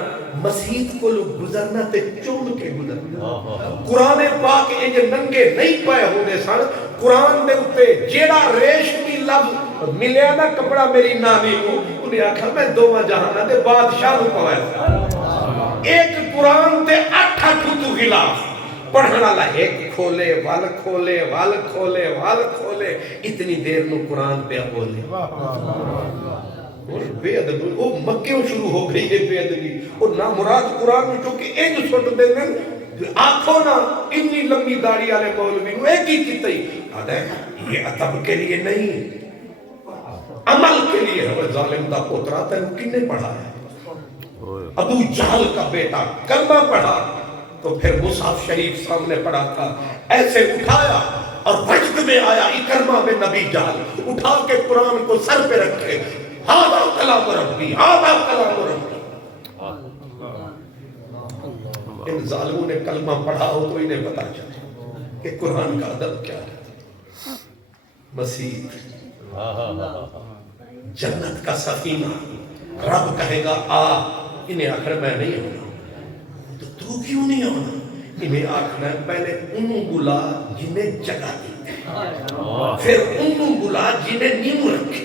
مسجد کو لوگ گزرنا تے چوم کے گزرنا، قرآن پاک انج ننگے نہیں پائے ہونے سن، قرآن دے اتے جیڑا ریشمی لفظ ملیا نا کپڑا میری نانی کو، انہیں آکھا میں دوواں جہانا دے بادشاہ نو پوائے تھا، ایک قرآن دے 8 تو غلاف پڑھنا لا، ایک کھولے وال کھولے وال کھولے وال کھولے، اتنی دیر نو قرآن پہ بولے، اور بے ادبی، وہ مکیوں شروع ہو گئی ہے بے ادبی، اور نامراد قرآن میں چونکہ ایک سٹ دے دیں، آنکھوں نا اتنی لمبی داڑھی والے مولوی کو ایک ہی کیتا ہی آتا ہے، یہ ادب کے لیے نہیں عمل کے لیے ہے۔ ظالم دا پوترا تینوں کنے پڑھا ہے؟ ابو جہل کا بیٹا کلمہ پڑھا تو پھر مصحف شریف سامنے پڑھا تھا، ایسے اٹھایا اور وجد میں آیا اکرمہ میں نبی جہل، اٹھا کے قرآن کو سر پہ رکھے، ہاں کلام ربی، ہاں کلام ربی۔ ان ظالموں نے کلمہ پڑھا ہو تو انہیں پتا چلا کہ قرآن کا ادب کیا ہے۔ مسیح جنت کا سفینہ، رب کہے گا آ، انہیں آخر میں نہیں ہونا، تو کیوں نہیں ہونا؟ انہیں آخر پہلے انہوں بلا جنہیں جگہ دی، پھر انہوں بلا جنہیں نیم رکھی،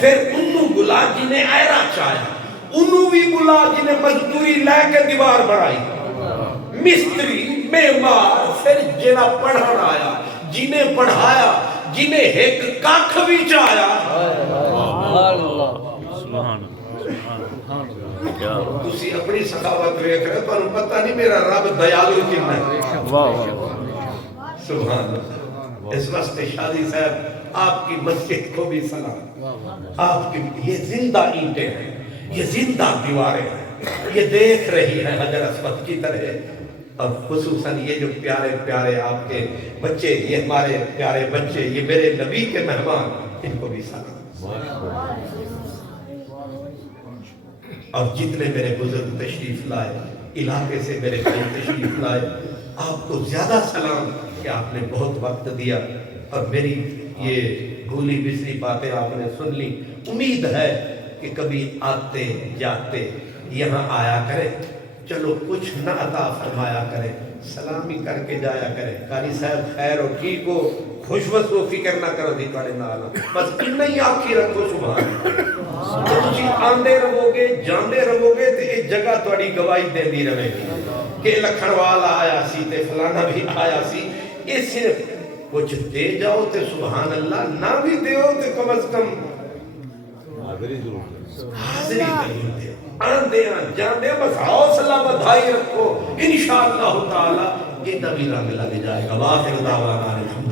پھر انہوں بلا جنہیں ایرا چاہیا، انہوں بھی بلا جنہیں مزدوری لے کے دیوار بڑھائی، مستری معمار، پھر جنہ پڑھن آیا، جنہیں پڑھایا، جنہیں ایک کاکھ بھی چاہیا۔ تسی اپنی سخاوت دیکھ رہے پر پتہ نہیں میرا رب دیالو کتنا ہے۔ سبحان اللہ۔ اس وقت شادی صاحب آپ کی مسجد کو بھی سلام. آپ کی یہ زندہ اینٹیں ہیں, یہ زندہ دیواریں ہیں, یہ دیکھ رہی ہے حجر اسود کی طرح. اور خصوصاً یہ جو پیارے پیارے آپ کے بچے, یہ ہمارے پیارے بچے, یہ میرے نبی کے مہمان, ان کو بھی سلام. اور جتنے میرے بزرگ تشریف لائے, علاقے سے میرے بھائی تشریف لائے, آپ کو زیادہ سلام کہ آپ نے بہت وقت دیا اور میری یہ بھولی بسری باتیں آپ نے سن لی. امید ہے کہ کبھی آتے جاتے یہاں آیا کریں, چلو کچھ نہ عطا فرمایا کریں, سلامی کر کے جایا کریں. قاری صاحب خیر ہو, ٹھیک ہو, خوش بس ہو, فکر نہ کرو دی تھوڑے نال, بس اتنا ہی آنکھی رکھو. سبحان اللہ. تسی آندے رہو گے, جاندے رہو گے تو یہ جگہ تھوڑی گواہی دیندی رہے گی کہ لکھن والا آیا سی تے فلانا بھی آیا سی. یہ صرف کچھ دے جاؤ تے سبحان اللہ, نہ بھی دیو تے کم از کم حاضری ضرور حاضری نہیں دے. آندے جاندے بس حوصلہ بدھائی رکھو, انشاءاللہ تعالی یہ نبی رنگ لگ جائے گا. واخر دعوانا الحمد